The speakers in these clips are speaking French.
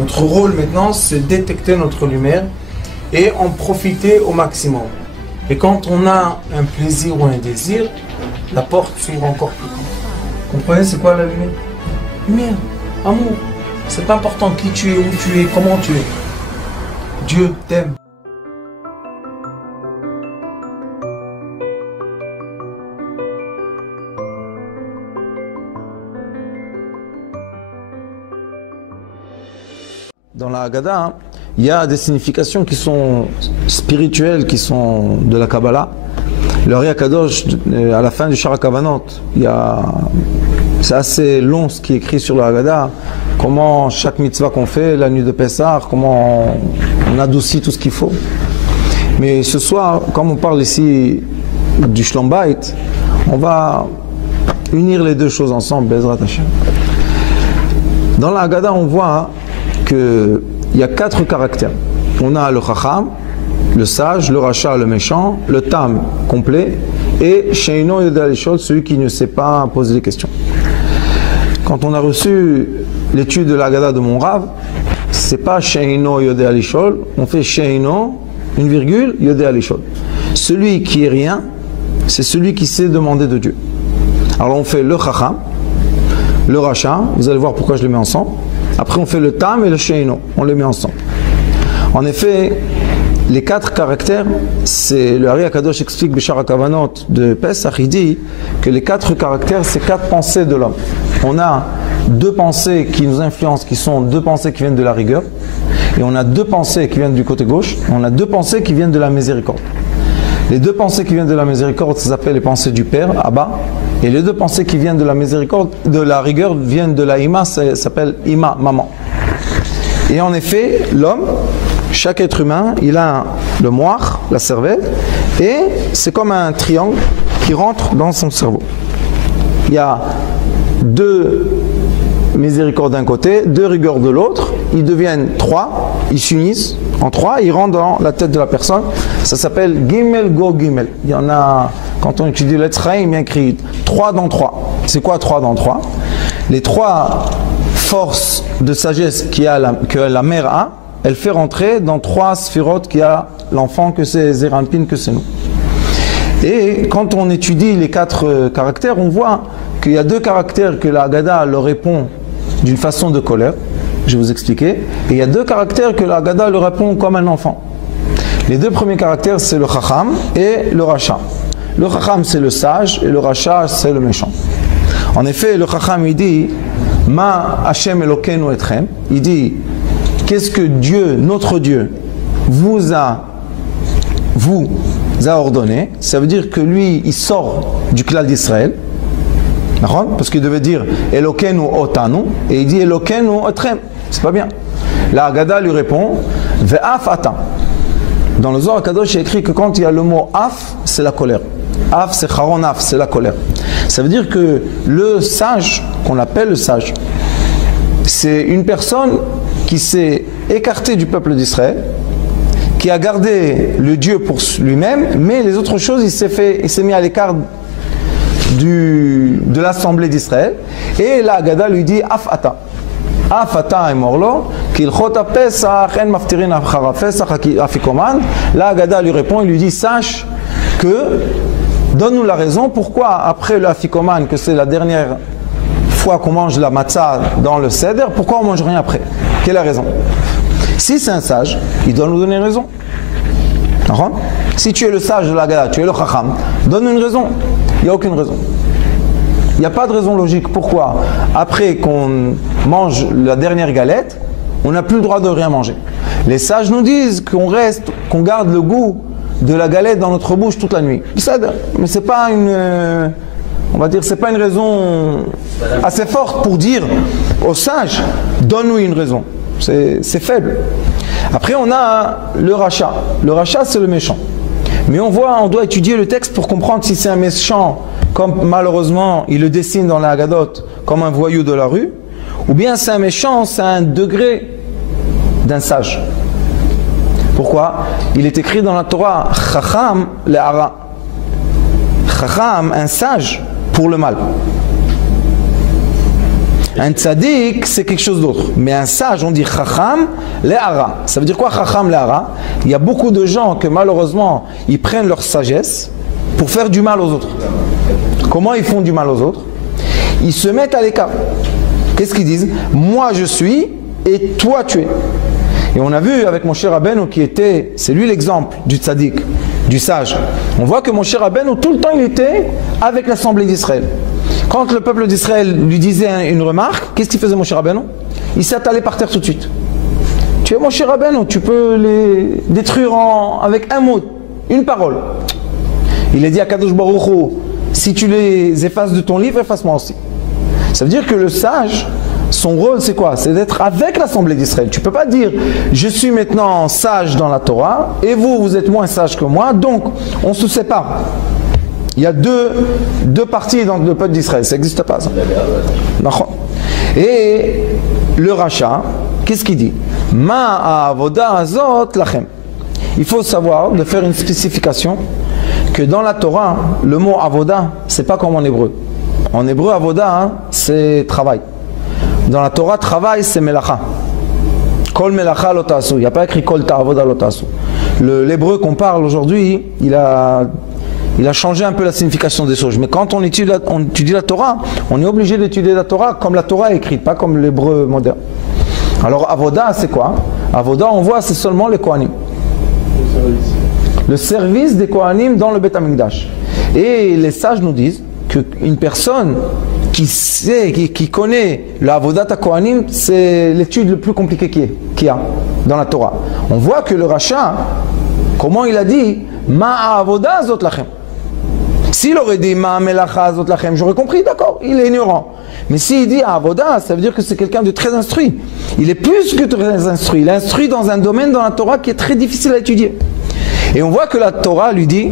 Notre rôle maintenant, c'est détecter notre lumière et en profiter au maximum. Et quand on a un plaisir ou un désir, la porte s'ouvre encore plus. Vous comprenez, c'est quoi la lumière? Lumière, amour. C'est pas important qui tu es, où tu es, comment tu es. Dieu t'aime. Dans la Haggadah, il y a des significations qui sont spirituelles, qui sont de la Kabbalah. Le Ari Akadosh, à la fin du Shara Kavanot, c'est assez long ce qui est écrit sur la Haggadah. Comment chaque mitzvah qu'on fait, la nuit de Pessah, comment on adoucit tout ce qu'il faut. Mais ce soir, comme on parle ici du Shlom Bayit, on va unir les deux choses ensemble, Bezrat Hashem. Dans la Haggadah, on voit qu'il y a 4 caractères. On a le Chacham, le sage, le Racha, le méchant, le Tam complet, et Sheino Yodea Lishol, celui qui ne sait pas poser des questions. Quand on a reçu l'étude de la Haggadah de mon Rav, c'est pas Sheino Yodea Lishol, on fait Sheino, une virgule, Yodea Lishol. Celui qui est rien, c'est celui qui sait demander de Dieu. Alors on fait le Chacham, le Racha, vous allez voir pourquoi je les mets ensemble. Après on fait le Tam et le Sheino, on les met ensemble. En effet, les 4 caractères, c'est le Ari Akadosh explique Bishara Kavanot de Pesach, il dit que les 4 caractères, c'est 4 pensées de l'homme. On a 2 pensées qui nous influencent, qui sont 2 pensées qui viennent de la rigueur, et on a 2 pensées qui viennent du côté gauche, et on a 2 pensées qui viennent de la miséricorde. Les 2 pensées qui viennent de la miséricorde, ça s'appelle les pensées du Père, Abba, et les 2 pensées qui viennent de la miséricorde, de la rigueur, viennent de la Ima, ça s'appelle Ima, maman. Et en effet, l'homme, chaque être humain, il a le moire, la cervelle, et c'est comme un triangle qui rentre dans son cerveau. Il y a 2 miséricordes d'un côté, 2 rigueurs de l'autre, ils deviennent 3, ils s'unissent en 3, ils rentrent dans la tête de la personne. Ça s'appelle Gimel Go Gimel. Il y en a, quand on étudie l'Etzraïm, il y a écrit 3 dans 3. C'est quoi 3 dans 3? Les 3 forces de sagesse que la mère a, elle fait rentrer dans 3 sphirotes qu'il y a l'enfant, que c'est Zerampin, que c'est nous. Et quand on étudie les 4 caractères, on voit qu'il y a 2 caractères que la Haggadah leur répond d'une façon de colère. Je vais vous expliquer. Et il y a 2 caractères que la Haggadah leur répond comme un enfant. Les 2 premiers caractères, c'est le Chacham et le Racha. Le Chacham, c'est le sage, et le Racha, c'est le méchant. En effet, le Chacham, il dit Ma Hashem Elokeinu Etchem. Il dit qu'est-ce que Dieu, notre Dieu, vous a ordonné? Ça veut dire que lui, il sort du clan d'Israël. Parce qu'il devait dire Elokeinu Otanu, et il dit Elokeinu Etrem. C'est pas bien. La Haggadah lui répond Ve'af ata. Dans le Zohar Kadosh, il est écrit que quand il y a le mot af, c'est la colère. Af, c'est charon af, c'est la colère. Ça veut dire que le sage, qu'on appelle le sage, c'est une personne qui s'est écarté du peuple d'Israël, qui a gardé le Dieu pour lui-même, mais les autres choses, il s'est mis à l'écart de l'assemblée d'Israël. Et la Haggadah lui dit Afata. Afata est morlo, qu'il chota pesach, en maftirin achara pesach afikoman. La Haggadah lui répond, il lui dit sache que, donne-nous la raison pourquoi après le afikoman, que c'est la dernière fois qu'on mange la matzah dans le seder, pourquoi on ne mange rien après? Quelle est la raison? Si c'est un sage, il doit nous donner une raison. Si tu es le sage de la Haggadah, tu es le chacham, donne-nous une raison. Il n'y a aucune raison. Il n'y a pas de raison logique. Pourquoi? Après qu'on mange la dernière galette, on n'a plus le droit de rien manger. Les sages nous disent qu'on garde le goût de la galette dans notre bouche toute la nuit. Mais c'est pas on va dire, c'est pas une raison assez forte pour dire aux sages, donne-nous une raison. C'est faible. Après, on a le rachat. Le rachat, c'est le méchant. Mais on doit étudier le texte pour comprendre si c'est un méchant, comme malheureusement il le dessine dans la Haggadot, comme un voyou de la rue, ou bien c'est un méchant, c'est un degré d'un sage. Pourquoi? Il est écrit dans la Torah, Chacham le'ara. Chacham, un sage, pour le mal. Un tzaddik, c'est quelque chose d'autre. Mais un sage, on dit chacham le'ara. Ça veut dire quoi chacham le'ara? Il y a beaucoup de gens que malheureusement, ils prennent leur sagesse pour faire du mal aux autres. Comment ils font du mal aux autres? Ils se mettent à l'écart. Qu'est-ce qu'ils disent? Moi je suis et toi tu es. Et on a vu avec Moshe Rabbeinu qui était, c'est lui l'exemple du tzaddik, du sage. On voit que Moshe Rabbeinu, tout le temps il était avec l'assemblée d'Israël. Quand le peuple d'Israël lui disait une remarque, qu'est-ce qu'il faisait Moshe Rabbeinu? Il s'attalait par terre tout de suite. Tu es Moshe Rabbeinu, tu peux les détruire avec un mot, une parole. Il a dit à Kadosh Baruch Hu, si tu les effaces de ton livre, efface-moi aussi. Ça veut dire que le sage, son rôle c'est quoi? C'est d'être avec l'assemblée d'Israël. Tu ne peux pas dire, je suis maintenant sage dans la Torah, et vous, vous êtes moins sage que moi, donc on se sépare. Il y a deux parties dans le peuple d'Israël, ça n'existe pas ça. Et le rachat, qu'est-ce qu'il dit? Ma avoda azot lachem. Il faut savoir, de faire une spécification, que dans la Torah, le mot avoda, c'est pas comme en hébreu. En hébreu, avoda, c'est travail. Dans la Torah, travail, c'est melacha. Kol melacha lo ta'asu. Il n'y a pas écrit kol ta'avoda lo ta'asu. L'hébreu qu'on parle aujourd'hui, il a changé un peu la signification des choses. Mais quand on étudie la Torah, on est obligé d'étudier la Torah comme la Torah est écrite, pas comme l'hébreu moderne. Alors, avoda, c'est quoi? Avoda, on voit, c'est seulement les Kohanim. Le service des Kohanim dans le Beth Amikdash. Et les sages nous disent qu'une personne qui sait, qui connaît la Avodat HaKohanim, c'est l'étude le plus compliquée qu'il y a dans la Torah. On voit que le rachat, comment il a dit Ma Avoda Zot Lachem. S'il aurait dit Ma Melacha Zot Lachem, j'aurais compris, d'accord, il est ignorant. Mais s'il dit Avoda, ça veut dire que c'est quelqu'un de très instruit. Il est plus que très instruit. Il est instruit dans un domaine dans la Torah qui est très difficile à étudier. Et on voit que la Torah lui dit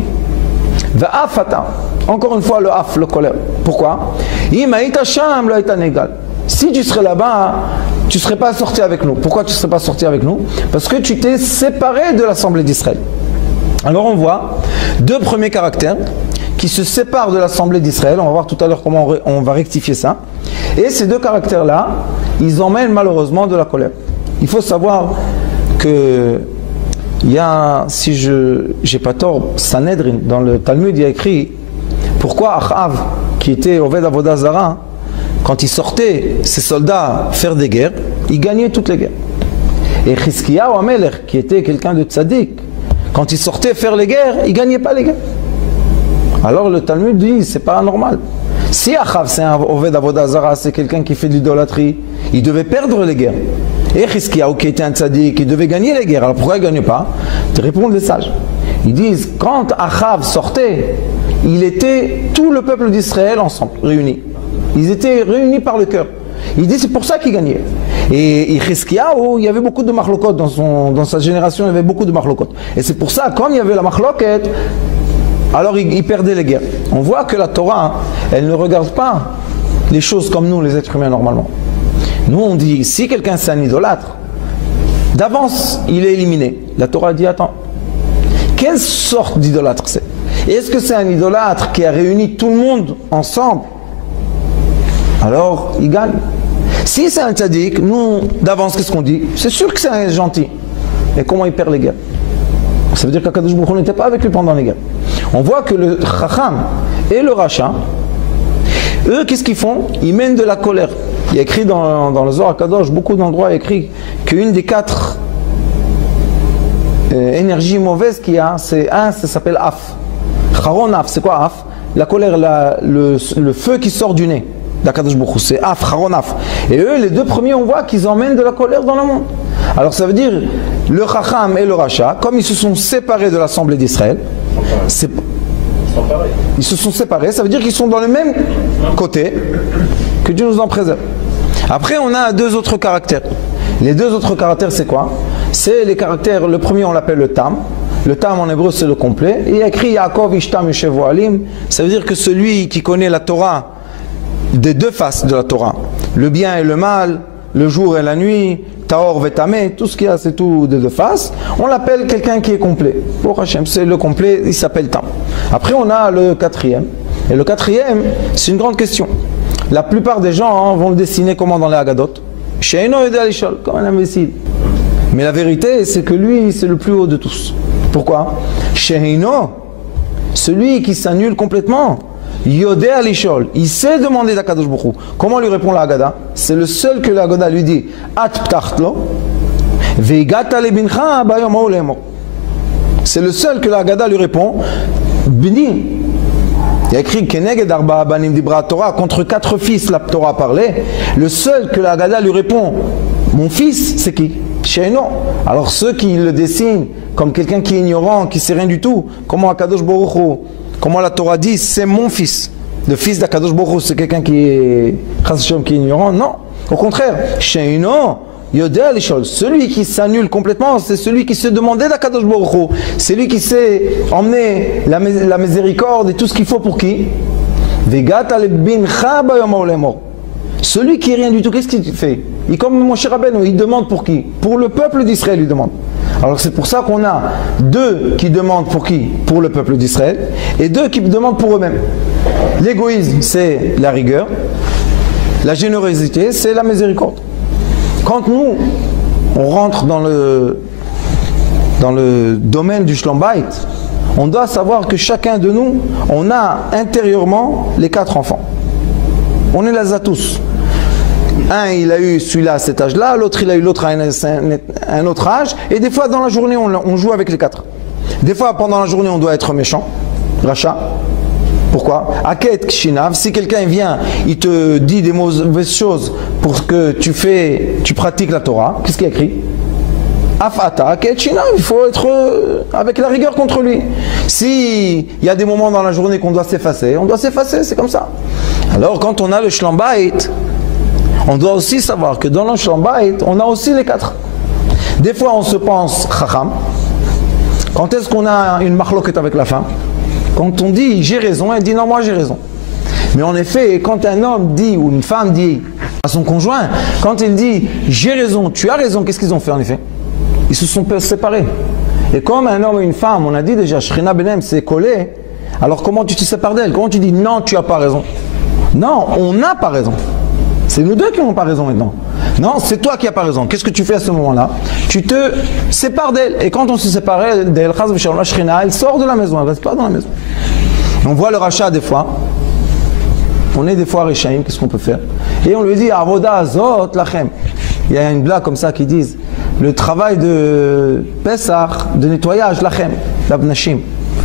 Va'afata. Encore une fois, le af, le colère. Pourquoi? Si tu serais là-bas, tu ne serais pas sorti avec nous. Pourquoi tu ne serais pas sorti avec nous? Parce que tu t'es séparé de l'assemblée d'Israël. Alors on voit deux premiers caractères qui se séparent de l'assemblée d'Israël. On va voir tout à l'heure comment on va rectifier ça. Et ces deux caractères-là, ils emmènent malheureusement de la colère. Il faut savoir que il y a, si je n'ai pas tort, Sanhedrin, dans le Talmud, il y a écrit pourquoi Achav, qui était Oved Avodah Zara, quand il sortait ses soldats faire des guerres, il gagnait toutes les guerres. Et Chizkiyahu Amelech, qui était quelqu'un de tzaddik, quand il sortait faire les guerres, il ne gagnait pas les guerres. Alors le Talmud dit, c'est pas normal. Si Achav c'est un Oved Avodah Zara, c'est quelqu'un qui fait de l'idolâtrie, il devait perdre les guerres. Et Chizkiyahu, qui était un tzaddik, il devait gagner les guerres. Alors pourquoi il ne gagne pas? Te répondent les sages. Ils disent, quand Achav sortait, il était tout le peuple d'Israël ensemble, réunis. Ils étaient réunis par le cœur. Il dit c'est pour ça qu'il gagnait. Et Chizkiyahu, il y avait beaucoup de machlokot dans sa génération, il y avait beaucoup de machlokot. Et c'est pour ça, quand il y avait la machloket, alors il perdait les guerres. On voit que la Torah, elle ne regarde pas les choses comme nous, les êtres humains, normalement. Nous, on dit, si quelqu'un c'est un idolâtre, d'avance, il est éliminé. La Torah dit, attends, quelle sorte d'idolâtre c'est? Est-ce que c'est un idolâtre qui a réuni tout le monde ensemble? Alors, il gagne. Si c'est un tzaddik, nous, d'avance, qu'est-ce qu'on dit? C'est sûr que c'est un gentil. Et comment il perd les guerres? Ça veut dire qu'Akadosh Baruch Hu n'était pas avec lui pendant les guerres. On voit que le chacham et le rachat, eux, qu'est-ce qu'ils font? Ils mènent de la colère. Il y a écrit dans le Zohar HaKadosh, beaucoup d'endroits, il y a écrit qu'une des 4 énergies mauvaises qu'il y a, c'est ça s'appelle af. Charon af, c'est quoi af? La colère, le feu qui sort du nez d'Akadosh Baruch Hu, c'est af, Charon af. Et eux, les deux premiers, on voit qu'ils emmènent de la colère dans le monde. Alors ça veut dire, le Chacham et le Racha, comme ils se sont séparés de l'assemblée d'Israël, ils se sont séparés, ça veut dire qu'ils sont dans le même côté, que Dieu nous en préserve. Après, on a 2 autres caractères. Les 2 autres caractères, c'est quoi? C'est les caractères, le premier, on l'appelle le Tam. Le Tam en hébreu, c'est le complet. Et il y a écrit Yaakov Ishtam Yoshev Ohalim. Ça veut dire que celui qui connaît la Torah, des 2 faces de la Torah, le bien et le mal, le jour et la nuit, Taor Vetamé, tout ce qu'il y a, c'est tout des 2 faces. On l'appelle quelqu'un qui est complet. Pour Hachem, c'est le complet, il s'appelle Tam. Après, on a le 4e. Et le 4e, c'est une grande question. La plupart des gens vont le dessiner comment dans les Haggadot. She'eino yodea lishol, comme un imbécile. Mais la vérité, c'est que lui, c'est le plus haut de tous. Pourquoi? She'eino, celui qui s'annule complètement, yodea lishol, il sait demander d'Akadosh Baruch Hu. Comment lui répond la Haggadah? C'est le seul que la Haggadah lui dit, at ptachtlo, veigata lebincha bayom ha'u lemor. C'est le seul que la Haggadah lui répond, Bini. Il y a écrit Keneged arba banim dibra Torah, contre 4 fils la Torah parlait. Le seul que la Haggadah lui répond, mon fils, c'est qui? She'eino. Alors ceux qui le dessinent comme quelqu'un qui est ignorant, qui sait rien du tout, comment Akadosh Baruch Hu, comment la Torah dit, c'est mon fils. Le fils d'Akadosh Baruch Hu, c'est quelqu'un qui est ignorant? Non. Au contraire, She'eino. Yodea lishol, celui qui s'annule complètement, c'est celui qui se demandait d'Akadosh Baruch Hu. C'est lui qui sait emmener la miséricorde et tout ce qu'il faut pour qui? Vegata lebincha bayom ha'u lemor. Celui qui est rien du tout, qu'est-ce qu'il fait? Il comme Moshe Rabbeinu, il demande pour qui? Pour le peuple d'Israël, il demande. Alors c'est pour ça qu'on a 2 qui demandent pour qui? Pour le peuple d'Israël, et 2 qui demandent pour eux-mêmes. L'égoïsme, c'est la rigueur. La générosité, c'est la miséricorde. Quand nous, on rentre dans le domaine du Shlom Bayit, on doit savoir que chacun de nous, on a intérieurement les 4 enfants. On est là à tous. Un, il a eu celui-là à cet âge-là, l'autre, il a eu l'autre à un autre âge, et des fois, dans la journée, on joue avec les 4. Des fois, pendant la journée, on doit être méchant, rachat. Pourquoi? Aket kshinav, si quelqu'un vient, il te dit des mauvaises choses pour que tu pratiques la Torah, qu'est-ce qu'il y a écrit? Afata, aket kshinav, il faut être avec la rigueur contre lui. Si il y a des moments dans la journée qu'on doit s'effacer, on doit s'effacer, c'est comme ça. Alors quand on a le Shlom Bayit, on doit aussi savoir que dans le Shlom Bayit, on a aussi les 4. Des fois on se pense chacham. Quand est-ce qu'on a une marloquette avec la femme? Quand on dit j'ai raison, elle dit non, moi j'ai raison. Mais en effet, quand un homme dit ou une femme dit à son conjoint, quand il dit j'ai raison, tu as raison, qu'est-ce qu'ils ont fait en effet? Ils se sont séparés. Et comme un homme et une femme, on a dit déjà, Shrina Benem s'est collé, alors comment tu te sépares d'elle? Comment tu dis non, tu n'as pas raison? Non, on n'a pas raison. C'est nous 2 qui n'avons pas raison maintenant. Non, c'est toi qui n'as pas raison. Qu'est-ce que tu fais à ce moment-là? Tu te sépares d'elle. Et quand on se sépare d'elle, elle sort de la maison, elle ne reste pas dans la maison. On voit le rachat des fois. On est des fois Réchaïm, qu'est-ce qu'on peut faire? Et on lui dit, Avoda azot lachem. Il y a une blague comme ça qui disent, le travail de Pessah, de nettoyage, lachem, l'abnashim.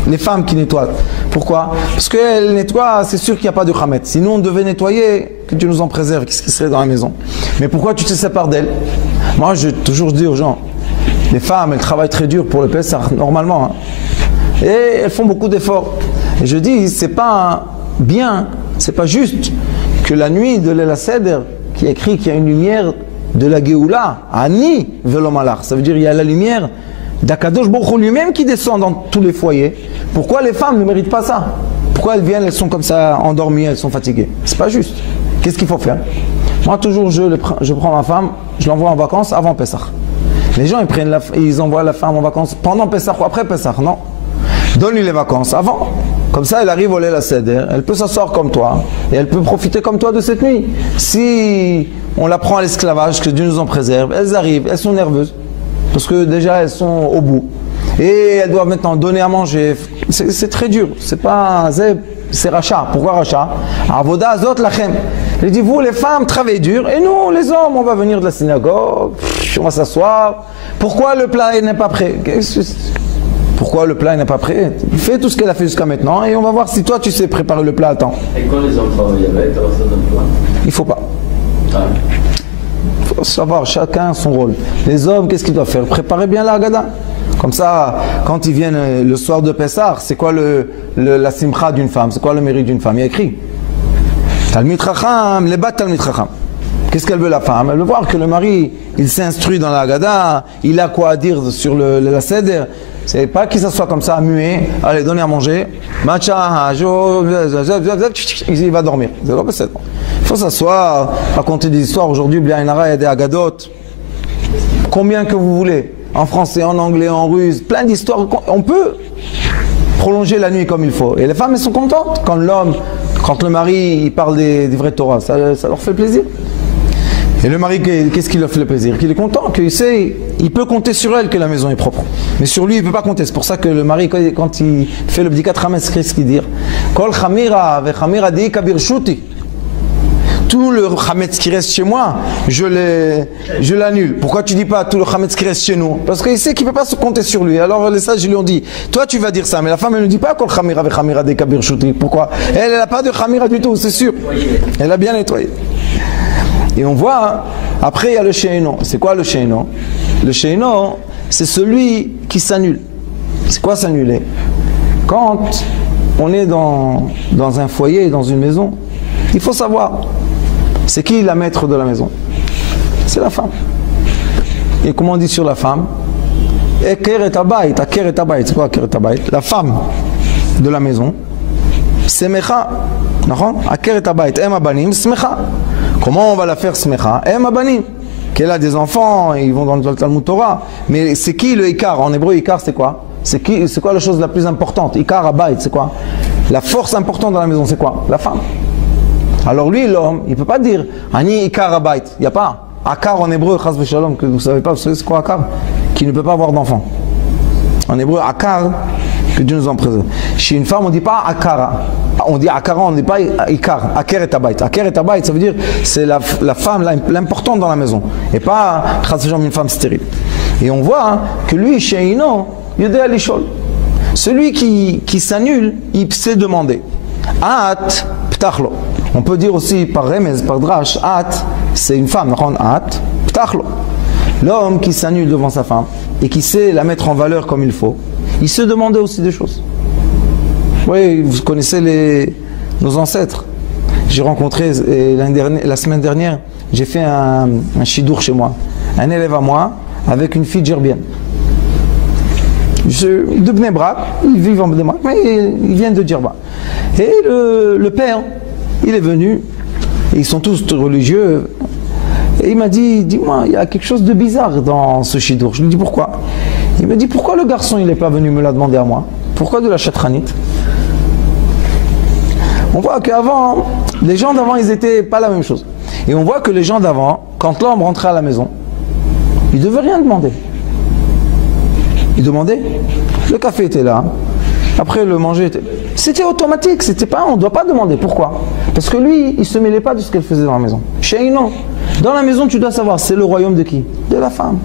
Les femmes qui nettoient. Pourquoi? Parce qu'elles nettoient, c'est sûr qu'il n'y a pas de khamet. Sinon on devait nettoyer, que Dieu nous en préserve, qu'est-ce qui serait dans la maison? Mais pourquoi tu te sépares d'elles? Moi je toujours dis aux gens, les femmes elles travaillent très dur pour le Pessah, normalement. Et elles font beaucoup d'efforts. Et je dis, c'est pas bien, c'est pas juste que la nuit de l'El Seder, qui écrit qu'il y a une lumière de la Géoula, Ani Velomalach, ça veut dire il y a la lumière d'Akadosh Baruch Hu lui-même qui descend dans tous les foyers. Pourquoi les femmes ne méritent pas ça? Pourquoi elles viennent, elles sont comme ça endormies, elles sont fatiguées? C'est pas juste. Qu'est-ce qu'il faut faire? Moi toujours je prends ma femme, je l'envoie en vacances avant Pessah. Les gens ils envoient la femme en vacances pendant Pessah ou après Pessah. Non. Donne-lui les vacances avant. Comme ça elle arrive au Leil HaSeder, elle peut s'asseoir comme toi et elle peut profiter comme toi de cette nuit. Si on la prend à l'esclavage, que Dieu nous en préserve, elles arrivent, elles sont nerveuses. Parce que déjà elles sont au bout. Et elles doivent maintenant donner à manger. C'est très dur. C'est pas c'est rachat. Pourquoi rachat? Avoda azot lachem. Il dit vous les femmes travaillez dur et nous les hommes on va venir de la synagogue, on va s'asseoir. Pourquoi le plat n'est pas prêt? Pourquoi le plat n'est pas prêt? Fais tout ce qu'elle a fait jusqu'à maintenant et on va voir si toi tu sais préparer le plat à temps. Et quand les hommes travaillent avec, alors ça donne quoi? Il faut pas. Il faut savoir chacun son rôle. Les hommes, qu'est-ce qu'ils doivent faire? Préparer bien la Haggadah. Comme ça, quand ils viennent le soir de Pessah, c'est quoi la simcha d'une femme? C'est quoi le mérite d'une femme? Il y a écrit Talmid Chacham, les bat Talmid Chacham. Qu'est-ce qu'elle veut la femme? Elle veut voir que le mari, il s'instruit dans la Haggadah, il a quoi à dire sur la Seder. C'est pas qu'il s'assoit comme ça, muet, allez, donnez à manger, matcha, il va dormir. Il faut s'asseoir, raconter des histoires. Aujourd'hui, il y a des Haggadot. Combien que vous voulez? En français, en anglais, en russe, plein d'histoires. On peut prolonger la nuit comme il faut. Et les femmes, elles sont contentes quand l'homme, Quand le mari il parle des vrais Torah, ça leur fait plaisir. Et le mari, qu'est-ce qui leur fait plaisir? Qu'il est content, qu'il sait, il peut compter sur elle que la maison est propre. Mais sur lui, il ne peut pas compter. C'est pour ça que le mari, quand il fait le bdikat chametz, qu'est-ce qu'il dit? Kol chamira ve chamira di kabir shuti. Tout le chametz qui reste chez moi, je l'annule. Pourquoi tu dis pas tout le chametz qui reste chez nous? Parce qu'il sait qu'il ne peut pas se compter sur lui. Alors les sages lui ont dit, toi tu vas dire ça, mais la femme elle ne dit pas kol chamira ve chamira di kabir shuti. Pourquoi? Elle n'a pas de chamira du tout, c'est sûr. Elle a bien nettoyé. Et on voit, après il y a le she'eino. C'est quoi le she'eino? Le she'eino, c'est celui qui s'annule. C'est quoi s'annuler? Quand on est dans un foyer, dans une maison, il faut savoir, c'est qui la maître de la maison? C'est la femme. Et comment on dit sur la femme? Eker et abayt, aker et abayt. C'est quoi aker et abayt? La femme de la maison, semecha. Aker et abayt, em abanim, semecha. Comment on va la faire smecha? Em abanim. Qu'elle a des enfants, ils vont dans le Talmud Torah. Mais c'est qui le ikar? En hébreu, ikar c'est quoi? C'est quoi la chose la plus importante? Ikar abayt, c'est quoi? La force importante dans la maison, c'est quoi? La femme. Alors lui, l'homme, il ne peut pas dire Ani ikar abayt. Il n'y a pas. Akar en hébreu, chas v'shalom, que vous ne savez pas, vous savez c'est quoi akar? Qui ne peut pas avoir d'enfant. En hébreu, akar, que Dieu nous en préserve. Chez une femme, on ne dit pas akara. On dit akara, on ne dit pas ikar. Aker et abayt. Aker et abayt, ça veut dire c'est la femme l'importante dans la maison. Et pas chas v'shalom, une femme stérile. Et on voit que lui, chez Ino, yodé alishol. Celui qui s'annule, il sait demander. At ptachlo. On peut dire aussi par remez, par drash, at, c'est une femme. At ptachlo. L'homme qui s'annule devant sa femme et qui sait la mettre en valeur comme il faut, il sait demander aussi des choses. Oui, vous connaissez nos ancêtres. J'ai rencontré la semaine dernière, j'ai fait un shidour chez moi. Un élève à moi avec une fille djerbienne. De Bnei Brak, ils vivent en Bnei Brak, mais ils viennent de Djerba. Et le père, il est venu, et ils sont tous religieux, et il m'a dit, dis-moi, il y a quelque chose de bizarre dans ce shidour. Je lui dis pourquoi? Il me dit, pourquoi le garçon il n'est pas venu me la demander à moi? Pourquoi de la chatranite? On voit qu'avant, les gens d'avant, ils n'étaient pas la même chose. Et on voit que les gens d'avant, quand l'homme rentrait à la maison, il ne devait rien demander. Il demandait, le café était là, après le manger était... C'était automatique, c'était pas, on ne doit pas demander. Pourquoi? Parce que lui, il ne se mêlait pas de ce qu'elle faisait dans la maison. Chez non. Dans la maison, tu dois savoir, c'est le royaume de qui? De la femme.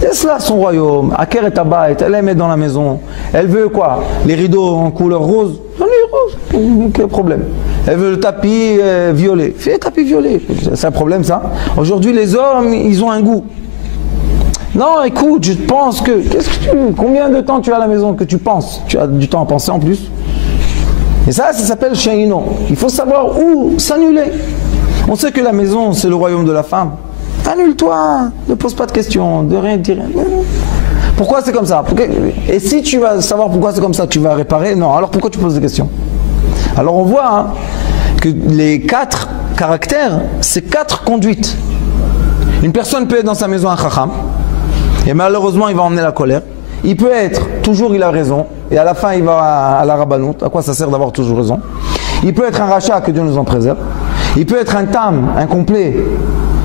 Laisse là son royaume. Aker et abayt, elle aime être dans la maison. Elle veut quoi? Les rideaux en couleur rose? J'en ai rose. Quel problème? Elle veut le tapis violet. Fais le tapis violet. C'est un problème ça. Aujourd'hui, les hommes, ils ont un goût. Non, écoute, je pense que... Combien de temps tu as à la maison que tu penses? Tu as du temps à penser en plus. Et ça s'appelle she'ino. Il faut savoir où s'annuler. On sait que la maison, c'est le royaume de la femme. Annule-toi, ne pose pas de questions, de rien dire. Pourquoi c'est comme ça? Et si tu vas savoir pourquoi c'est comme ça, tu vas réparer? Non, alors pourquoi tu poses des questions? Alors on voit que les 4 caractères, c'est 4 conduites. Une personne peut être dans sa maison un chacham, et malheureusement il va emmener la colère. Il peut être, toujours il a raison, et à la fin il va à la rabbanout. À quoi ça sert d'avoir toujours raison? Il peut être un rachat, que Dieu nous en préserve. Il peut être un tam, incomplet,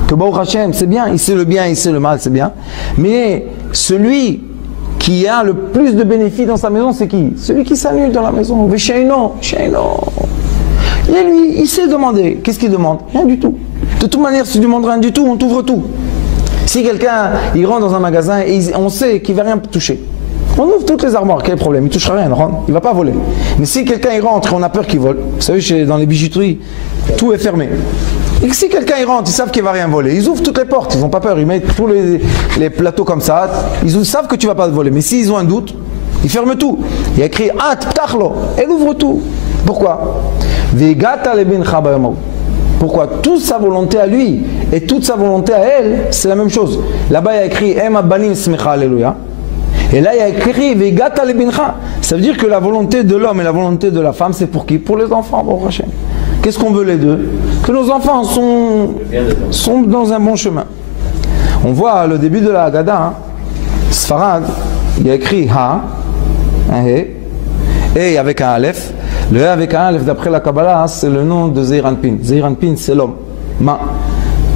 que Baruch Hashem, c'est bien, il sait le bien, il sait le mal, c'est bien. Mais celui qui a le plus de bénéfices dans sa maison, c'est qui? Celui qui s'annule dans la maison. She'ino. Et lui, il sait demander. Qu'est-ce qu'il demande? Rien du tout. De toute manière, si tu demandes rien du tout, on t'ouvre tout. Si quelqu'un, il rentre dans un magasin et on sait qu'il ne va rien toucher, on ouvre toutes les armoires, quel problème? Il ne touchera rien, il ne va pas voler. Mais si quelqu'un il rentre et on a peur qu'il vole, vous savez, dans les bijouteries, tout est fermé. Et si quelqu'un il rentre, ils savent qu'il ne va rien voler, ils ouvrent toutes les portes, ils n'ont pas peur, ils mettent tous les plateaux comme ça, ils savent que tu ne vas pas voler. Mais s'ils ont un doute, ils ferment tout. Il y a écrit At Ptachlo, elle ouvre tout. Pourquoi? Pourquoi? Toute sa volonté à lui et toute sa volonté à elle, c'est la même chose. Là-bas il y a écrit Em Abanim Smecha Alléluia. Et là il y a écrit Vegata lebincha. Ça veut dire que la volonté de l'homme et la volonté de la femme, c'est pour qui? Pour les enfants, Baruch Hashem. Qu'est-ce qu'on veut les deux? Que nos enfants sont dans un bon chemin. On voit le début de la Haggadah, Sfarad, il y a écrit Ha, un He, et avec un Aleph, Le He avec un Aleph, d'après la Kabbalah, c'est le nom de Zeir Anpin. Zeir Anpin, c'est l'homme.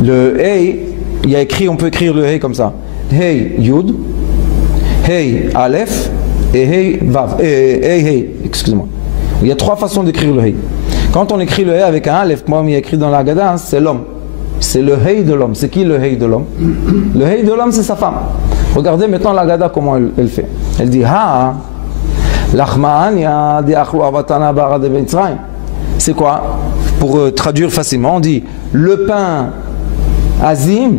Le He, il y a écrit, on peut écrire le He comme ça. He Yud, He Aleph et He Vav. He, excusez-moi. Il y a 3 façons d'écrire le He. Quand on écrit le He avec un Aleph, comme il y a écrit dans la Haggadah, c'est l'homme. C'est le He de l'homme. C'est qui le He de l'homme? Le He de l'homme, c'est sa femme. Regardez maintenant la Haggadah, comment elle fait. Elle dit Ha, l'achma'ania di achlu avatana bara de Mitzrayim. C'est quoi? Pour traduire facilement, on dit le pain azim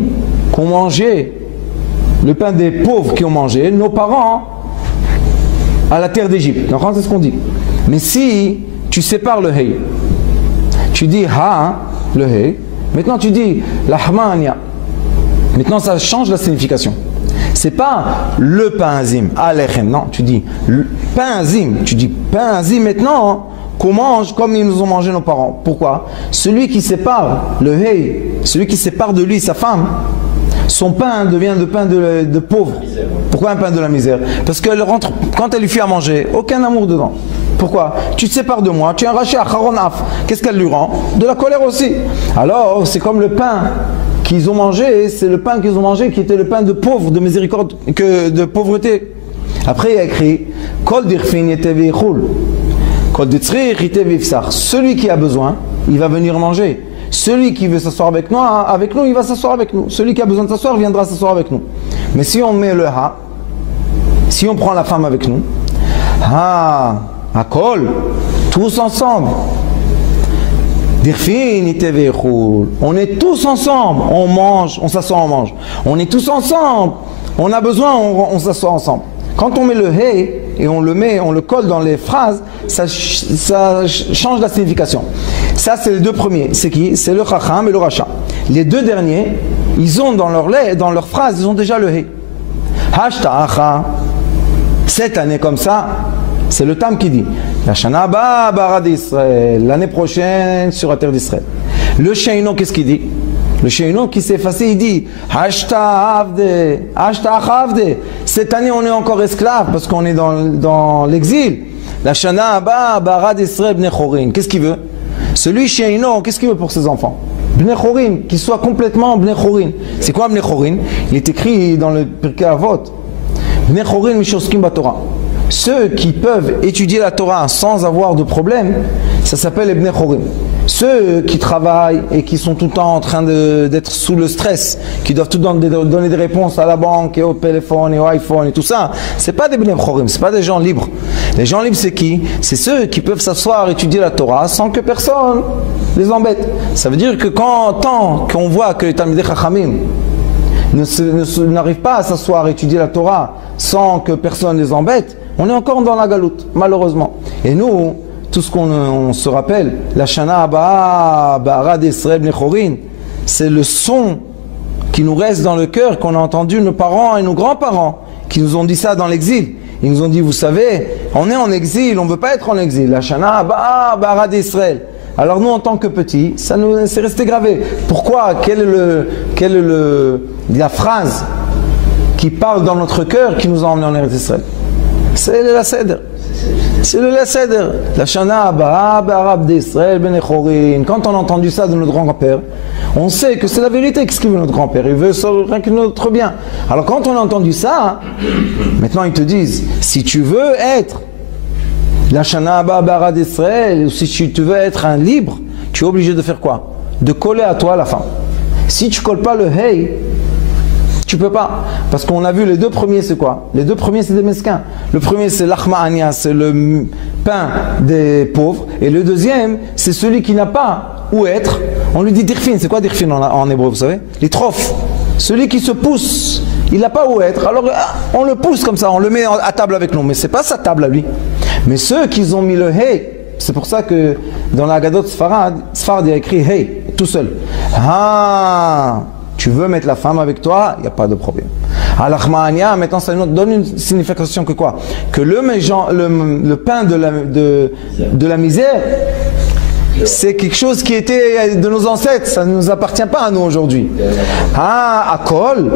qu'on mangeait, le pain des pauvres qui ont mangé, nos parents à la terre d'Égypte. Donc c'est ce qu'on dit. Mais si tu sépares le He, tu dis Ha, le He, maintenant tu dis l'achma'ania. Maintenant ça change la signification. C'est pas le pain azim, alechem, non, tu dis le pain azim, tu dis pain azim maintenant qu'on mange comme ils nous ont mangé nos parents. Pourquoi? Celui qui sépare le He, celui qui sépare de lui sa femme, son pain devient le pain de pauvre. Pourquoi un pain de la misère? Parce qu'elle rentre, quand elle lui fait à manger, aucun amour dedans. Pourquoi? Tu te sépares de moi, tu es un rachat, charonaf. Qu'est-ce qu'elle lui rend? De la colère aussi. Alors, c'est comme le pain qu'ils ont mangé, c'est le pain qu'ils ont mangé qui était le pain de pauvre, de miséricorde, de pauvreté. Après, il y a écrit Kol dirfin yetevi chul, Kol ditzrich yetevi ifsar. Celui qui a besoin, il va venir manger. Celui qui veut s'asseoir avec nous, il va s'asseoir avec nous. Celui qui a besoin de s'asseoir, viendra s'asseoir avec nous. Mais si on met le ha, si on prend la femme avec nous, ha, à Kol, tous ensemble. On est tous ensemble, on mange, on s'assoit, on mange. On est tous ensemble, on a besoin, on s'assoit ensemble. Quand on met le He et on le colle dans les phrases, ça change la signification. Ça, c'est les 2 premiers. C'est qui? C'est le Chacham et le Racha. Les 2 derniers, ils ont dans leur phrase, ils ont déjà le He. Hashta'acha. Cette année comme ça, c'est le Tam qui dit la Shana Ba Bara d'Israël, l'année prochaine sur la terre d'Israël. Le Sheino, qu'est-ce qu'il dit? Le Sheino qui s'est effacé, il dit Hashta Avde. Cette année, on est encore esclave parce qu'on est dans l'exil. La Shana Ba Bara d'Israël Bnei Chorin. Qu'est-ce qu'il veut? Celui Sheino, qu'est-ce qu'il veut pour ses enfants? Bnei Chorin, qu'il soit complètement Bnei Chorin. C'est quoi Bnei Chorin? Il est écrit dans le Pirkei Avot Bnei Chorin Mishoskim Batorah. Ceux qui peuvent étudier la Torah sans avoir de problème, ça s'appelle les Bnei Chorim. Ceux qui travaillent et qui sont tout le temps en train d'être sous le stress, qui doivent tout le temps donner des réponses à la banque et au téléphone et au iPhone et tout ça, c'est pas des Bnei Chorim, c'est pas des gens libres. Les gens libres, c'est qui? C'est ceux qui peuvent s'asseoir et étudier la Torah sans que personne les embête. Ça veut dire que tant qu'on voit que les Talmidei Chachamim n'arrivent pas à s'asseoir et étudier la Torah sans que personne les embête, on est encore dans la galoute, malheureusement. Et nous, tout ce qu'on se rappelle, la Shana Abba, Bara d'Israël Bnei Chorin, c'est le son qui nous reste dans le cœur, qu'on a entendu nos parents et nos grands-parents, qui nous ont dit ça dans l'exil. Ils nous ont dit, vous savez, on est en exil, on ne veut pas être en exil. La Shana Abba, Bara d'Israël. Alors nous, en tant que petits, ça nous c'est resté gravé. Pourquoi? Quelle est la phrase qui parle dans notre cœur qui nous a emmenés en Eretz Israël? C'est le Seder. C'est le Seder. La Shana Abba, Barab d'Israël, Bnei Chorin. Quand on a entendu ça de notre grand-père, on sait que c'est la vérité. Qu'est-ce qu'il veut notre grand-père? Il veut rien que notre bien. Alors quand on a entendu ça, maintenant ils te disent, si tu veux être la Shana Abba, Barab d'Israël, ou si tu veux être un libre, tu es obligé de faire quoi? De coller à toi la fin. Si tu ne colles pas le Hey, tu peux pas. Parce qu'on a vu les 2 premiers, c'est quoi? Les 2 premiers, c'est des mesquins. Le premier, c'est l'achma'ania, c'est le pain des pauvres. Et le deuxième, c'est celui qui n'a pas où être. On lui dit dirfin. C'est quoi dirfin en hébreu, vous savez? Les trophes. Celui qui se pousse, il n'a pas où être. Alors, on le pousse comme ça, on le met à table avec nous. Mais c'est pas sa table à lui. Mais ceux qui ont mis le hey, c'est pour ça que dans la Haggadot Sfarad, il y a écrit hey, tout seul. Ah! Tu veux mettre la femme avec toi, il n'y a pas de problème. Al-Achma'ania, maintenant ça nous donne une signification que quoi? Que le pain de la misère, C'est quelque chose qui était de nos ancêtres, ça ne nous appartient pas à nous aujourd'hui. Ah, Akol,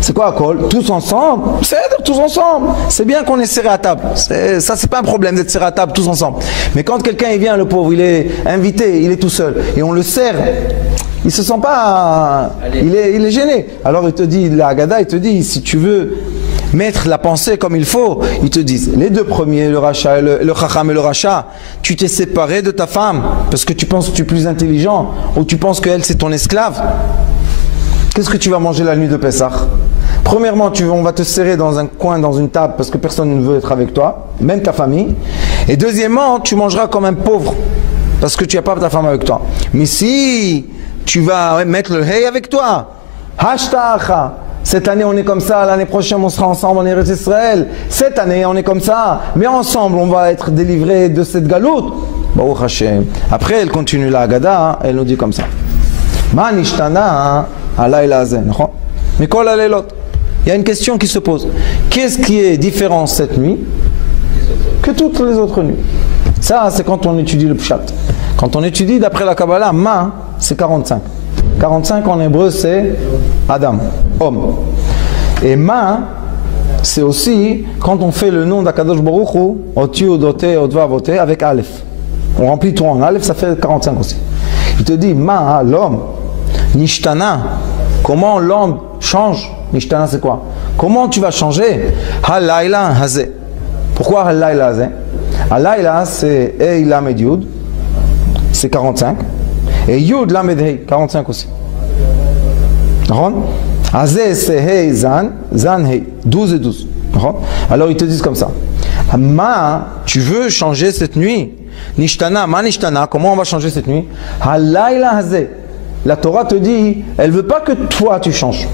c'est quoi Akol? Tous ensemble, c'est tous ensemble. C'est bien qu'on est serré à table. Ça, c'est pas un problème d'être serré à table tous ensemble. Mais quand quelqu'un il vient, le pauvre, il est invité, il est tout seul, et on le sert, il se sent pas, il est gêné. Alors il te dit, la Haggadah, il te dit, si tu veux mettre la pensée comme il faut, ils te disent, les deux premiers, le Racha, le Chacham et le Racha, tu t'es séparé de ta femme parce que tu penses que tu es plus intelligent ou tu penses qu'elle c'est ton esclave. Qu'est-ce que tu vas manger la nuit de Pessah? Premièrement, on va te serrer dans un coin, dans une table parce que personne ne veut être avec toi, même ta famille. Et deuxièmement, tu mangeras comme un pauvre parce que tu n'as pas ta femme avec toi. Mais si tu vas mettre le hey avec toi, Hashtacha, cette année on est comme ça, l'année prochaine on sera ensemble en Eretz Israël, cette année on est comme ça, mais ensemble on va être délivrés de cette galoute. Baruch Hashem. Après elle continue la Haggadah, elle nous dit comme ça. Ma nishtana alayla hazeh, mais kol halelot. Il y a une question qui se pose. Qu'est-ce qui est différent cette nuit que toutes les autres nuits? Ça c'est quand on étudie le pshat. Quand on étudie d'après la Kabbalah, ma c'est 45. 45 en hébreu c'est Adam, homme. Et ma, c'est aussi quand on fait le nom d'Akadosh Baruch Hu, Oti Odote Odvavote avec Aleph. On remplit tout en Aleph, ça fait 45 aussi. Il te dit ma, l'homme, Nishtana, comment l'homme change? Nishtana c'est quoi? Comment tu vas changer? Halayla Hazeh. Pourquoi Halayla Hazeh? Halayla c'est Eila Medyud, c'est 45. Et Yud Lamed Hei, 45 aussi. Azeh c'est Hei Zan, Zan Hei, 12 et 12. Alors ils te disent comme ça. Ma, tu veux changer cette nuit? Nishtana, ma nishtana, comment on va changer cette nuit? Halayla Hazeh. La Torah te dit, elle ne veut pas que toi tu changes.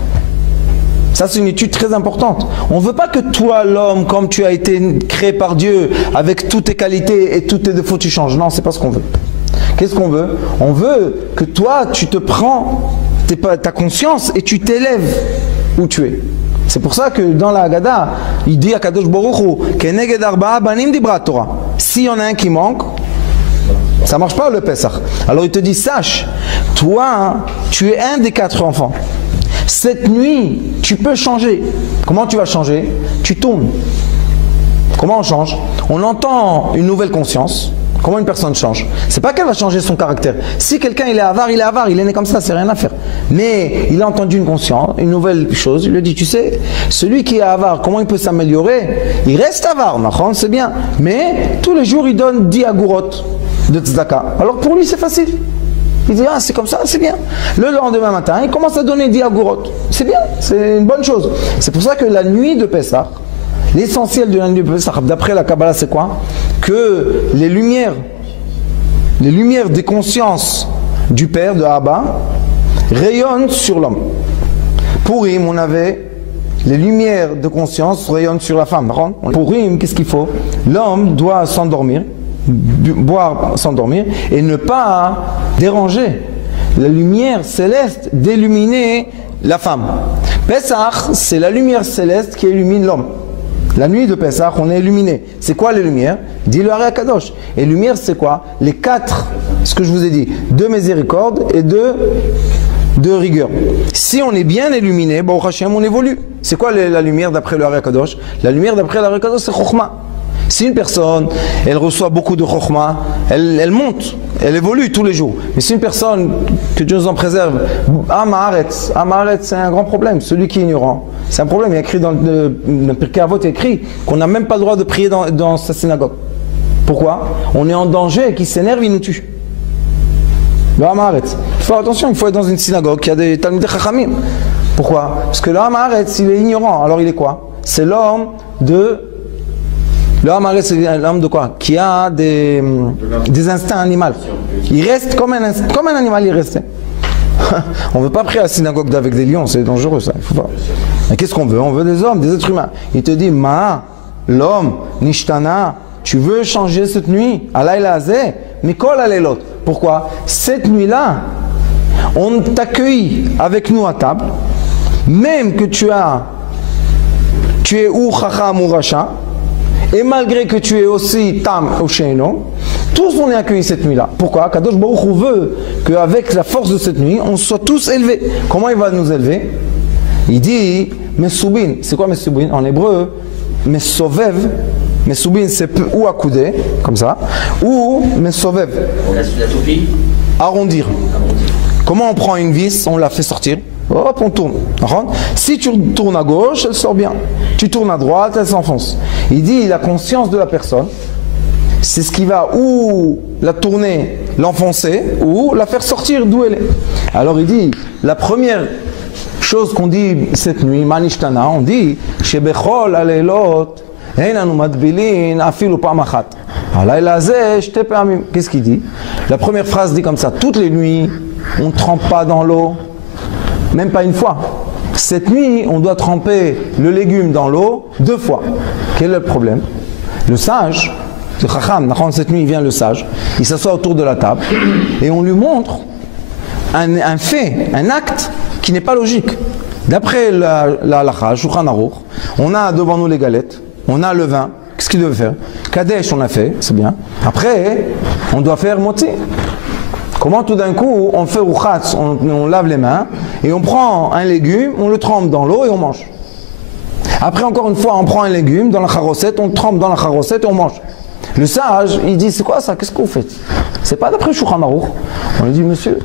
Ça c'est une étude très importante. On ne veut pas que toi l'homme, comme tu as été créé par Dieu, avec toutes tes qualités et tous tes défauts, tu changes. Non, c'est pas ce qu'on veut. Qu'est-ce qu'on veut? On veut que toi, tu te prends ta conscience et tu t'élèves où tu es. C'est pour ça que dans la Haggadah, il dit à Kadosh Baruch Hu, Keneged arba'a banim dibra Torah. S'il y en a un qui manque, ça ne marche pas le Pessah. Alors il te dit, sache, toi, tu es un des 4 enfants. Cette nuit, tu peux changer. Comment tu vas changer? Tu tournes. Comment on change? On entend une nouvelle conscience. Comment une personne change? C'est pas qu'elle va changer son caractère. Si quelqu'un il est avare, il est né comme ça, c'est rien à faire. Mais il a entendu une conscience, une nouvelle chose, il lui dit, tu sais, celui qui est avare, comment il peut s'améliorer? Il reste avare, c'est bien. Mais tous les jours il donne 10 agourot de tzedaka. Alors pour lui c'est facile. Il dit, ah c'est comme ça, c'est bien. Le lendemain matin, il commence à donner 10 agourot. C'est bien, c'est une bonne chose. C'est pour ça que la nuit de Pessah, l'essentiel de la nuit de Pessah, d'après la Kabbalah, c'est quoi? Que les lumières des consciences du Père, de Abba, rayonnent sur l'homme. Pour Purim, on avait les lumières de conscience rayonnent sur la femme. Pour Purim, qu'est-ce qu'il faut? L'homme doit s'endormir, boire, s'endormir, et ne pas déranger la lumière céleste d'illuminer la femme. Pessah, c'est la lumière céleste qui illumine l'homme. La nuit de Pessah, on est illuminé. C'est quoi les lumières? Dis-le à Kadosh. Et lumière, c'est quoi? Les 4, ce que je vous ai dit, de miséricorde et de rigueur. Si on est bien illuminé, bon, Hachem, on évolue. C'est quoi la lumière d'après le Kadosh? La lumière d'après le Kadosh, c'est Chokhmah. Si une personne, elle reçoit beaucoup de Chokhmah, elle monte, elle évolue tous les jours. Mais si une personne, que Dieu nous en préserve, Amaret, c'est un grand problème. Celui qui est ignorant, c'est un problème. Il y a écrit dans le Pirkei Avot, il y a écrit qu'on n'a même pas le droit de prier dans sa synagogue. Pourquoi? On est en danger et qu'il s'énerve, il nous tue. Le Amaret. Il faut faire attention, il faut être dans une synagogue qui a des Talmidei Chachamim. Pourquoi? Parce que le Amaret, s'il est ignorant, alors il est quoi? C'est l'homme de... Le Amaret, c'est l'homme de quoi? Qui a des instincts animaux. Il reste comme un animal, il reste. On ne veut pas prier à la synagogue avec des lions, c'est dangereux ça. Il faut pas. Mais qu'est-ce qu'on veut? On veut des hommes, des êtres humains. Il te dit, Ma, l'homme, Nishtana, tu veux changer cette nuit? Alayla hazeh, mikol halelot. Pourquoi? Cette nuit-là, on t'accueille avec nous à table, même que tu es ou chacham ou racha, et malgré que tu es aussi tam ou sheino, Tous on est accueillis cette nuit-là. Pourquoi? Kadosh Baruch Hu veut qu'avec la force de cette nuit, on soit tous élevés. Comment il va nous élever? Il dit Mesubin. C'est quoi Mesubin? En hébreu, Mesovev. Mesubin c'est ou accoudé, comme ça, ou Mesovev. La toupie. Arrondir. Comment on prend une vis, on la fait sortir, hop, on tourne. Si tu tournes à gauche, elle sort bien. Tu tournes à droite, elle s'enfonce. Il dit, la conscience de la personne, c'est ce qui va ou la tourner, l'enfoncer, ou la faire sortir d'où elle est. Alors il dit, la première chose qu'on dit cette nuit, Manishtana, on dit, Shebechol alelot, Einanu madbilin afilu pamachat. Qu'est-ce qu'il dit? La première phrase dit comme ça, toutes les nuits, on ne trempe pas dans l'eau, même pas une fois. Cette nuit, on doit tremper le légume dans l'eau 2 fois. Quel est le problème? Le sage, le chacham, cette nuit, il vient le sage, il s'assoit autour de la table et on lui montre un fait, un acte qui n'est pas logique. D'après la halakha, Shulchan Aruch, on a devant nous les galettes, on a le vin. Qu'est-ce qu'il devait faire? Kadesh, on a fait, c'est bien. Après, on doit faire moti. Comment tout d'un coup, on fait rouchatz, on lave les mains, et on prend un légume, on le trempe dans l'eau et on mange. Après, encore une fois, on prend un légume dans la charosette, on le trempe dans la charosette et on mange. Le sage, il dit, c'est quoi ça? Qu'est-ce que vous faites? C'est pas d'après Shulchan Aruch. On lui dit, monsieur,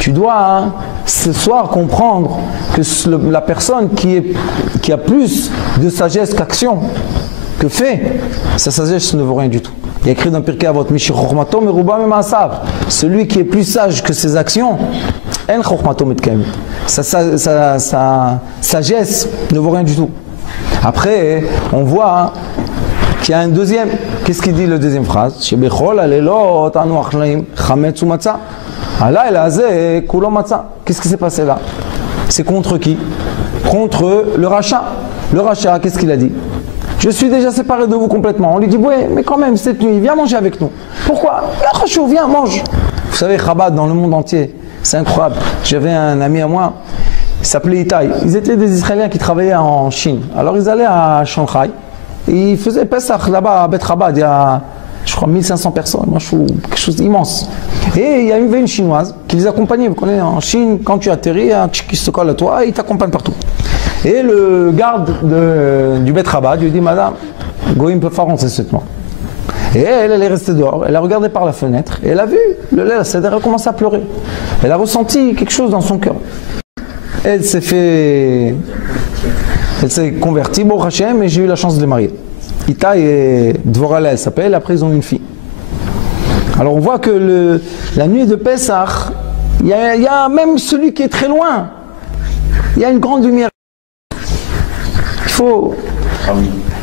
tu dois ce soir comprendre que la personne qui a plus de sagesse qu'action, que fait, sa sagesse ne vaut rien du tout. Il y a écrit dans Pirkei Avot, celui qui est plus sage que ses actions, sa sagesse ne vaut rien du tout. Après, on voit qu'il y a un deuxième. Qu'est-ce qu'il dit le deuxième phrase? Qu'est-ce qui s'est passé là? C'est contre qui? Contre le rachat. Le rachat, qu'est-ce qu'il a dit? Je suis déjà séparé de vous complètement. On lui dit, ouais, mais quand même, cette nuit, viens manger avec nous. Pourquoi? Viens, mange. Vous savez, Chabad, dans le monde entier, c'est incroyable. J'avais un ami à moi, il s'appelait Itaï. Ils étaient des Israéliens qui travaillaient en Chine. Alors, ils allaient à Shanghai. Et ils faisaient Pesach là-bas à Bet Chabad. Il y a, je crois, 1500 personnes. Moi, je trouve quelque chose d'immense. Et il y avait une Chinoise qui les accompagnait. Vous connaissez, en Chine, quand tu atterris, un tchik qui se colle à toi, il t'accompagne partout. Et le garde du Bet Chabad lui dit, madame, Goïm peut pas rentrer cette nuit. Et elle est restée dehors, elle a regardé par la fenêtre, et elle a vu le lait, elle a commencé à pleurer. Elle a ressenti quelque chose dans son cœur. Elle s'est convertie, bon Hachem, et j'ai eu la chance de les marier. Ita et Dvorala, elle s'appelle, après ils ont une fille. Alors on voit que la nuit de Pessah, il y a même celui qui est très loin, il y a une grande lumière. Il faut,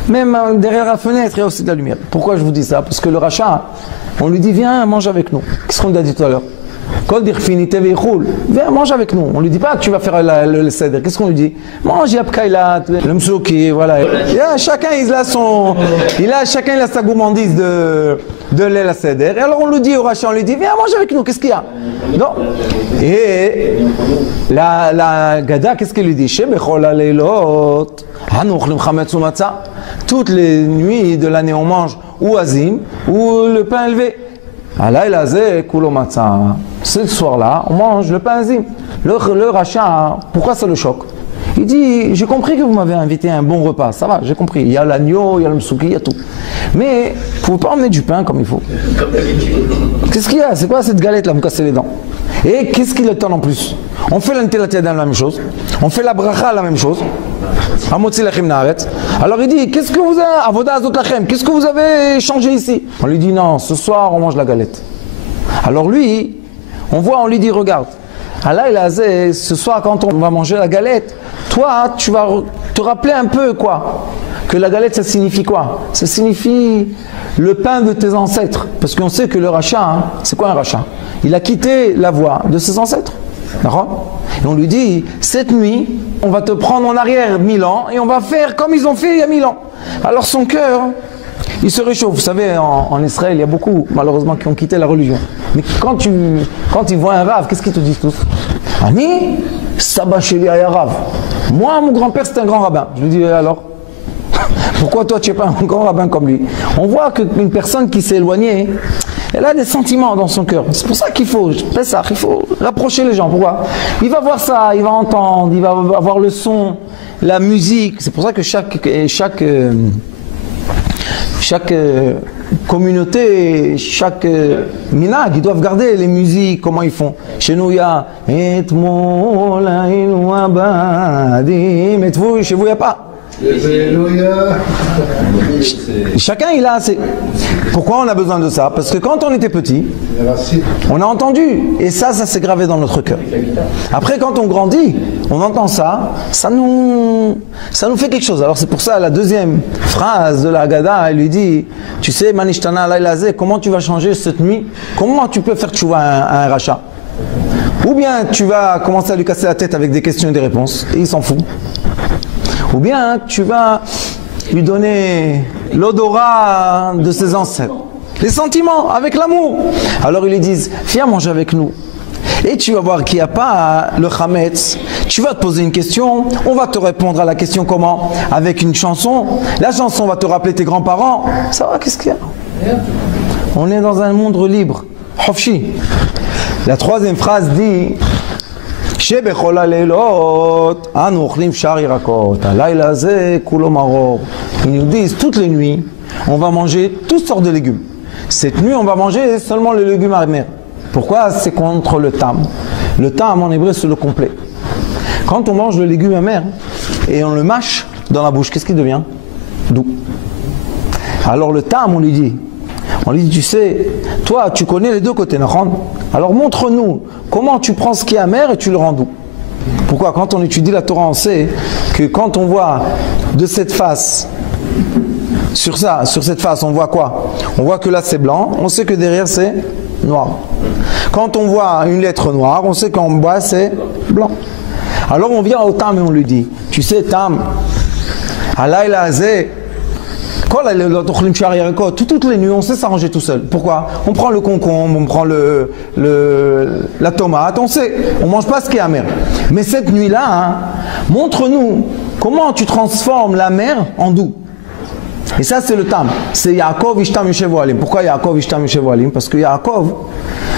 même derrière la fenêtre, il y a aussi de la lumière. Pourquoi je vous dis ça? Parce que le rachat, on lui dit, viens, mange avec nous. Qu'est-ce qu'on lui a dit tout à l'heure? Viens, mange avec nous. On lui dit pas que tu vas faire le seder. Qu'est-ce qu'on lui dit? Mange, yapkailat, le msouki, voilà. Chacun il a sa gourmandise de lait la seder. Et alors on lui dit au rachat, on lui dit, viens, mange avec nous. Qu'est-ce qu'il y a? Non. Et la gada, qu'est-ce qu'elle lui dit? Toutes les nuits de l'année, on mange ou azim ou le pain élevé. Ce soir-là, on mange le pain azim. Le rachat, pourquoi ça le choque? Il dit, j'ai compris que vous m'avez invité à un bon repas, ça va, j'ai compris. Il y a l'agneau, il y a le msouki, il y a tout. Mais vous ne pouvez pas emmener du pain comme il faut. Qu'est-ce qu'il y a? C'est quoi cette galette là, vous me cassez les dents? Et qu'est-ce qu'il attend en plus? On fait l'antélatiyadin la même chose, on fait la bracha la même chose. Alors il dit, qu'est-ce que vous avez, avoda azot lachem, qu'est-ce que vous avez changé ici? On lui dit, non, ce soir on mange la galette. Alors lui, on lui dit, regarde, ce soir quand on va manger la galette, toi tu vas te rappeler un peu quoi? Que la galette ça signifie quoi? Ça signifie le pain de tes ancêtres. Parce qu'on sait que le rachat, c'est quoi un rachat? Il a quitté la voie de ses ancêtres. D'accord? Et on lui dit, cette nuit, on va te prendre en arrière 1000 ans et on va faire comme ils ont fait il y a 1000 ans. Alors son cœur, il se réchauffe. Vous savez, en Israël, il y a beaucoup, malheureusement, qui ont quitté la religion. Mais quand ils voient un rave, qu'est-ce qu'ils te disent tous? Ani, Saba Sheli Aya Rav. Moi, mon grand-père, c'était un grand rabbin. Je lui dis, alors? Pourquoi toi, tu n'es pas un grand rabbin comme lui? On voit qu'une personne qui s'est éloignée, Elle a des sentiments dans son cœur. C'est pour ça qu'il faut, il faut rapprocher les gens. Pourquoi? Il va voir ça, il va entendre, il va avoir le son, la musique. C'est pour ça que chaque communauté, chaque minag, ils doivent garder les musiques, comment ils font. Chez nous, il y a chez vous, il n'y a pas. Chacun il a assez. Pourquoi on a besoin de ça? Parce que quand on était petit, on a entendu, et ça s'est gravé dans notre cœur. Après, quand on grandit, on entend ça, ça nous fait quelque chose. Alors c'est pour ça la deuxième phrase de la Haggadah, elle lui dit, tu sais, Manishtana Lailazé, comment tu vas changer cette nuit? Comment tu peux faire tchouva à un rachat? Ou bien tu vas commencer à lui casser la tête avec des questions et des réponses, et il s'en fout. Ou bien tu vas lui donner l'odorat de ses ancêtres, les sentiments, avec l'amour. Alors ils lui disent, viens manger avec nous. Et tu vas voir qu'il n'y a pas le chametz. Tu vas te poser une question, on va te répondre à la question comment? Avec une chanson. La chanson va te rappeler tes grands-parents. Ça va, qu'est-ce qu'il y a? On est dans un monde libre. Hofshi. La troisième phrase dit, il nous disent toutes les nuits on va manger toutes sortes de légumes. Cette nuit on va manger seulement les légumes amers. Pourquoi? C'est contre le tam. Le tam en hébreu c'est le complet. Quand on mange le légume amer et on le mâche dans la bouche, qu'est-ce qui devient? Doux. Alors le tam on lui dit, tu sais, toi tu connais les deux côtés, alors montre-nous comment tu prends ce qui est amer et tu le rends doux. Pourquoi? Quand on étudie la Torah, on sait que quand on voit de cette face, sur cette face, on voit quoi? On voit que là c'est blanc, on sait que derrière c'est noir. Quand on voit une lettre noire, on sait qu'en bas c'est blanc. Alors on vient au Tam et on lui dit, tu sais Tam, Alayla Azeh, toutes les nuits, on sait s'arranger tout seul. Pourquoi? On prend le concombre, on prend la tomate, on sait, on ne mange pas ce qui est amer. Mais cette nuit-là, montre-nous comment tu transformes l'amer en doux. Et ça, c'est le tam. C'est Yaakov Ishtam Yoshev Ohalim. Pourquoi Yaakov Ishtam Yoshev Ohalim? Parce que Yaakov,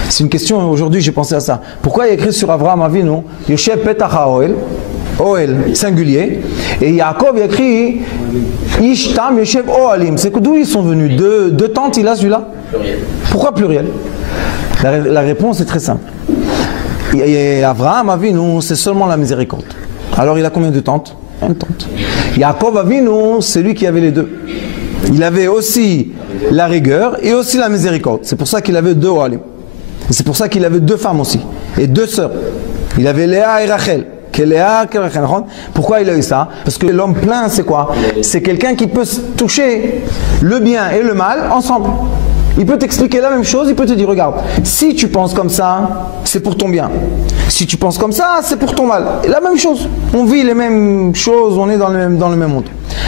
c'est une question, aujourd'hui j'ai pensé à ça. Pourquoi il y a écrit sur Avraham Avinu, Yoshev Petach HaOhel, Oel, singulier, et Yaakov écrit Ishtam Yoshev Ohalim. C'est d'où ils sont venus? Deux tentes, il a celui-là? Pluriel. Pourquoi pluriel? La réponse est très simple. Et Avraham Avinu, c'est seulement la miséricorde. Alors il a combien de tentes? Une tente. Yaakov Avinu, c'est lui qui avait les deux. Il avait aussi la rigueur et aussi la miséricorde. C'est pour ça qu'il avait deux Ohalim. Et c'est pour ça qu'il avait deux femmes aussi. Et deux sœurs. Il avait Léa et Rachel. Pourquoi il a eu ça? Parce que l'homme plein, c'est quoi? C'est quelqu'un qui peut toucher le bien et le mal ensemble. Il peut t'expliquer la même chose, il peut te dire, regarde, si tu penses comme ça, c'est pour ton bien. Si tu penses comme ça, c'est pour ton mal. Et la même chose. On vit les mêmes choses, on est dans le même monde.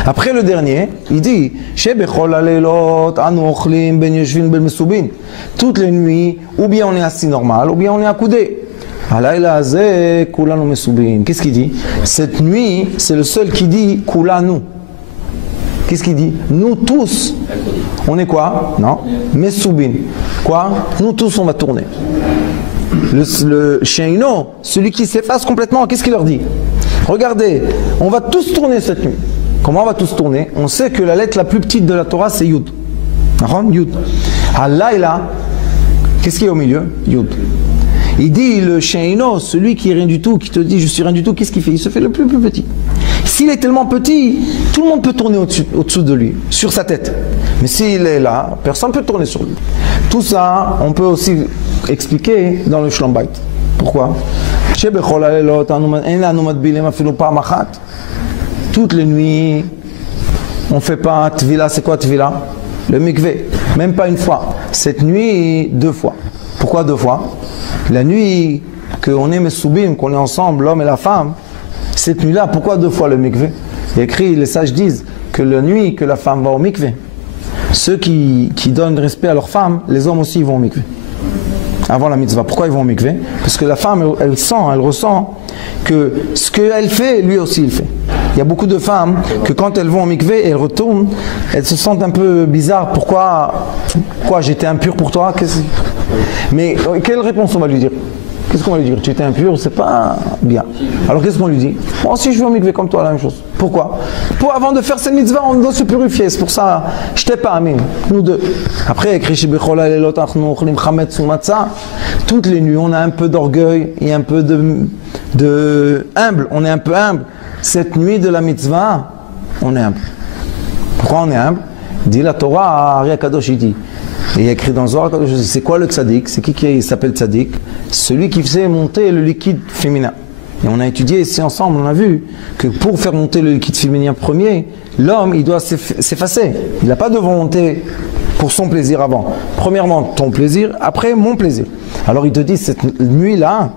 Après le dernier, il dit, toutes les nuits, ou bien on est assis normal, ou bien on est accoudé. Qu'est-ce qu'il dit? Cette nuit, c'est le seul qui dit Kulanu. Qu'est-ce qu'il dit? Nous tous. On est quoi? Non? Mesoubin. Quoi? Nous tous, on va tourner. Le Sheino, celui qui s'efface complètement, qu'est-ce qu'il leur dit? Regardez, on va tous tourner cette nuit. Comment on va tous tourner? On sait que la lettre la plus petite de la Torah, c'est Yud. Yud. Al-Laïla, qu'est-ce qu'il y a au milieu? Yud. Il dit le Sheino, celui qui est rien du tout, qui te dit je suis rien du tout, qu'est-ce qu'il fait? Il se fait le plus petit. S'il est tellement petit, tout le monde peut tourner au-dessous de lui, sur sa tête. Mais s'il est là, personne ne peut tourner sur lui. Tout ça, on peut aussi expliquer dans le Shlom Bayit. Pourquoi? Toutes les nuits, on ne fait pas Tvila. C'est quoi Tvila? Le mikvé. Même pas une fois. Cette nuit, 2 fois. Pourquoi 2 fois? La nuit qu'on est Mesoubim, qu'on est ensemble, l'homme et la femme, cette nuit-là, pourquoi 2 fois le mikvé? Il y a écrit, les sages disent que la nuit que la femme va au mikvé, ceux qui donnent respect à leur femme, les hommes aussi ils vont au mikvé. Avant la mitzvah. Pourquoi ils vont au mikvé? Parce que la femme, elle ressent que ce qu'elle fait, lui aussi il fait. Il y a beaucoup de femmes que quand elles vont au mikvé et elles retournent, elles se sentent un peu bizarres. Pourquoi j'étais impur pour toi? Mais quelle réponse on va lui dire? Qu'est-ce qu'on va lui dire? Tu étais impur, c'est pas bien. Alors qu'est-ce qu'on lui dit? Moi aussi je vais au mikvé comme toi, la même chose. Pourquoi? Avant de faire cette mitzvah, on doit se purifier. C'est pour ça, je t'ai pas, amin. Nous deux. Après, écrit chez Bechola Lelot Achnu Ochlim Chametz Umatzah, toutes les nuits, on a un peu d'orgueil et un peu de humble. On est un peu humble. Cette nuit de la mitzvah, on est humble. Pourquoi on est humble? Dit la Torah à Ari Akadosh, il dit. Et il y a écrit dans le Zohar, c'est quoi le tzaddik? C'est qui s'appelle tzaddik? Celui qui faisait monter le liquide féminin. Et on a étudié ici ensemble, on a vu que pour faire monter le liquide féminin premier, l'homme, il doit s'effacer. Il n'a pas de volonté pour son plaisir avant. Premièrement, ton plaisir, après mon plaisir. Alors il te dit, cette nuit-là,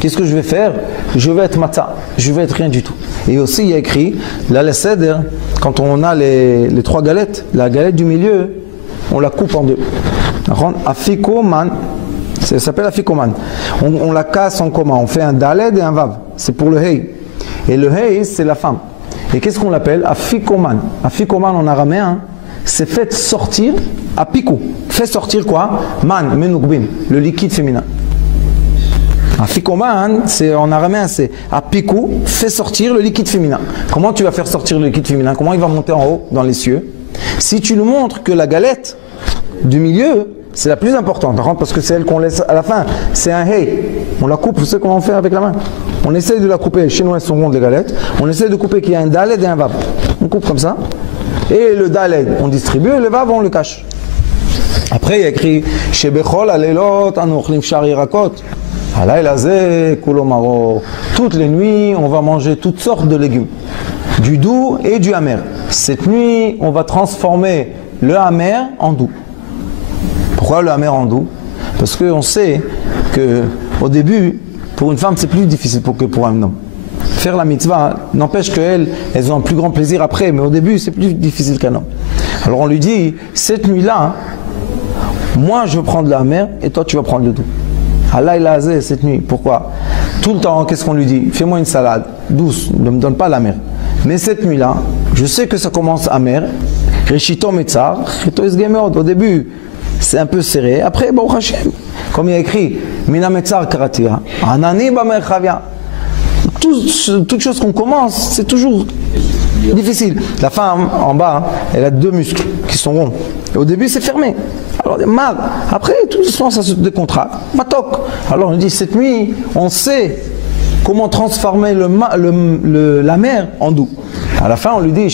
qu'est-ce que je vais faire? Je vais être matzah, je vais être rien du tout. Et aussi, il y a écrit, là, le seder, quand on a les 3 galettes, la galette du milieu, on la coupe en 2. Afikoman, ça s'appelle afikoman. On la casse en comment? On fait un daled et un vav. C'est pour le hei. Et le hei, c'est la femme. Et qu'est-ce qu'on l'appelle? Afikoman. Afikoman en araméen, c'est fait sortir, apikou. Fait sortir quoi? Man, menukbin, le liquide féminin. Afikoman, c'est en araméen, c'est apikou, fait sortir le liquide féminin. Comment tu vas faire sortir le liquide féminin? Comment il va monter en haut dans les cieux? Si tu nous montres que la galette du milieu, c'est la plus importante, parce que c'est elle qu'on laisse à la fin, c'est un hey, on la coupe, vous savez comment on fait avec la main? On essaye de la couper, chez nous elles sont rondes les galettes, on essaye de couper qu'il y a un daled et un vav. On coupe comme ça, et le daled on distribue, et le vav on le cache. Après il y a écrit chez Bechol Alelot Anu Ochlim Shar Yirakot. Toutes les nuits, on va manger toutes sortes de légumes, du doux et du amer. Cette nuit, on va transformer le amer en doux. Pourquoi le amer en doux? Parce qu'on sait qu'au début, pour une femme, c'est plus difficile que pour un homme. Faire la mitzvah n'empêche qu'elles ont un plus grand plaisir après, mais au début, c'est plus difficile qu'un homme. Alors on lui dit, cette nuit-là, moi je vais prendre le amer et toi tu vas prendre le doux. Allah il a azé cette nuit. Pourquoi? Tout le temps, qu'est-ce qu'on lui dit? Fais-moi une salade douce, ne me donne pas la mer. Mais cette nuit-là, je sais que ça commence amer. Rishito metzar, rishito esgemeod. Au début, c'est un peu serré. Après, Baruch Hashem, comme il y a écrit, mina metzar karatia, anani bamer chavia. Toute chose qu'on commence, c'est toujours difficile. La femme, en bas, elle a 2 muscles qui sont ronds. Et au début, c'est fermé. Alors, mal. Après, tout doucement, ça se décontracte. Matok. Alors, on dit, cette nuit, on sait comment transformer la mer en doux. À la fin, on lui dit,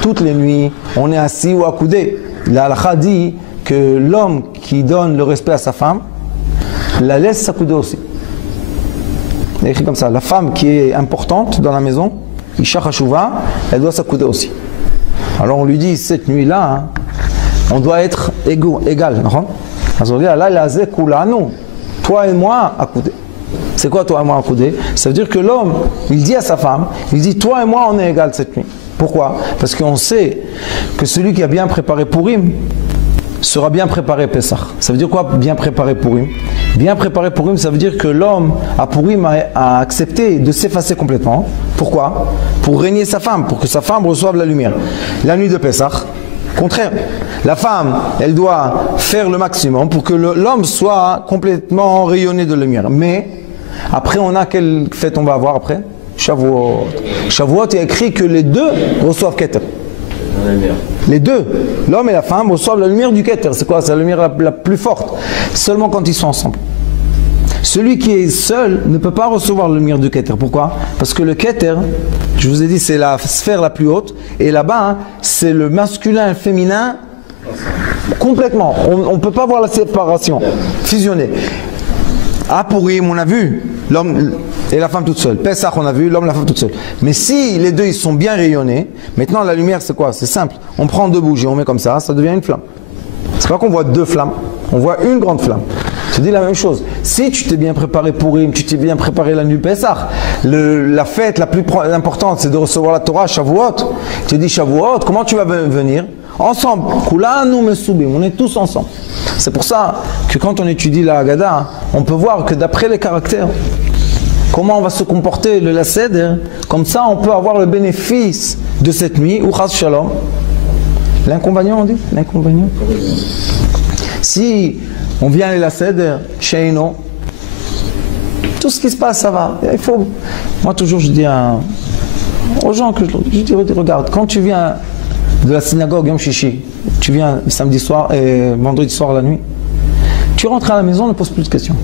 toutes les nuits, on est assis ou accoudé. La halakha dit que l'homme qui donne le respect à sa femme, la laisse s'accouder aussi. Il est écrit comme ça, la femme qui est importante dans la maison, Isha Chashuva, elle doit s'accouder aussi. Alors on lui dit, cette nuit-là, on doit être égal. Alors on dit, toi et moi, accoudés. C'est quoi toi et moi accoudés? Ça veut dire que l'homme, il dit à sa femme, il dit, toi et moi, on est égal cette nuit. Pourquoi? Parce qu'on sait que celui qui a bien préparé Purim sera bien préparé Pessah. Ça veut dire quoi, bien préparé Purim? Bien préparé Purim, ça veut dire que l'homme à Purim a accepté de s'effacer complètement. Pourquoi? Pour régner sa femme, pour que sa femme reçoive la lumière. La nuit de Pessah, contraire. La femme, elle doit faire le maximum pour que l'homme soit complètement rayonné de lumière. Mais, après, on a quelle fête on va avoir après? Shavuot. Shavuot, il y a écrit que les deux reçoivent Keter. Les deux, l'homme et la femme, reçoivent la lumière du Keter. C'est quoi? C'est la lumière la plus forte. Seulement quand ils sont ensemble. Celui qui est seul ne peut pas recevoir la lumière du Keter. Pourquoi? Parce que le Keter, je vous ai dit, c'est la sphère la plus haute. Et là-bas, c'est le masculin et le féminin complètement. On ne peut pas voir la séparation, fusionner. À Purim, on a vu l'homme et la femme toute seule. Pessah, on a vu l'homme et la femme toute seule. Mais si les deux ils sont bien rayonnés, maintenant la lumière c'est quoi? C'est simple. On prend 2 bougies, on met comme ça devient une flamme. C'est pas qu'on voit 2 flammes, on voit une grande flamme. Je dis la même chose. Si tu t'es bien préparé Purim, tu t'es bien préparé la nuit Pessah, la fête la plus importante c'est de recevoir la Torah, Shavuot. Tu te dis Shavuot, comment tu vas venir? Ensemble. Kulanu mesubim, on est tous ensemble. C'est pour ça que quand on étudie la Haggadah, on peut voir que d'après les caractères, comment on va se comporter le Seder. Comme ça, on peut avoir le bénéfice de cette nuit, ou chas shalom. L'inconvénient, on dit? L'inconvénient. Si on vient à la Seder, chez Eno, tout ce qui se passe, ça va. Il faut... Moi, toujours, je dis aux gens que je dis, regarde, quand tu viens de la synagogue Yom Shishi, tu viens samedi soir et vendredi soir la nuit, tu rentres à la maison, ne pose plus de questions.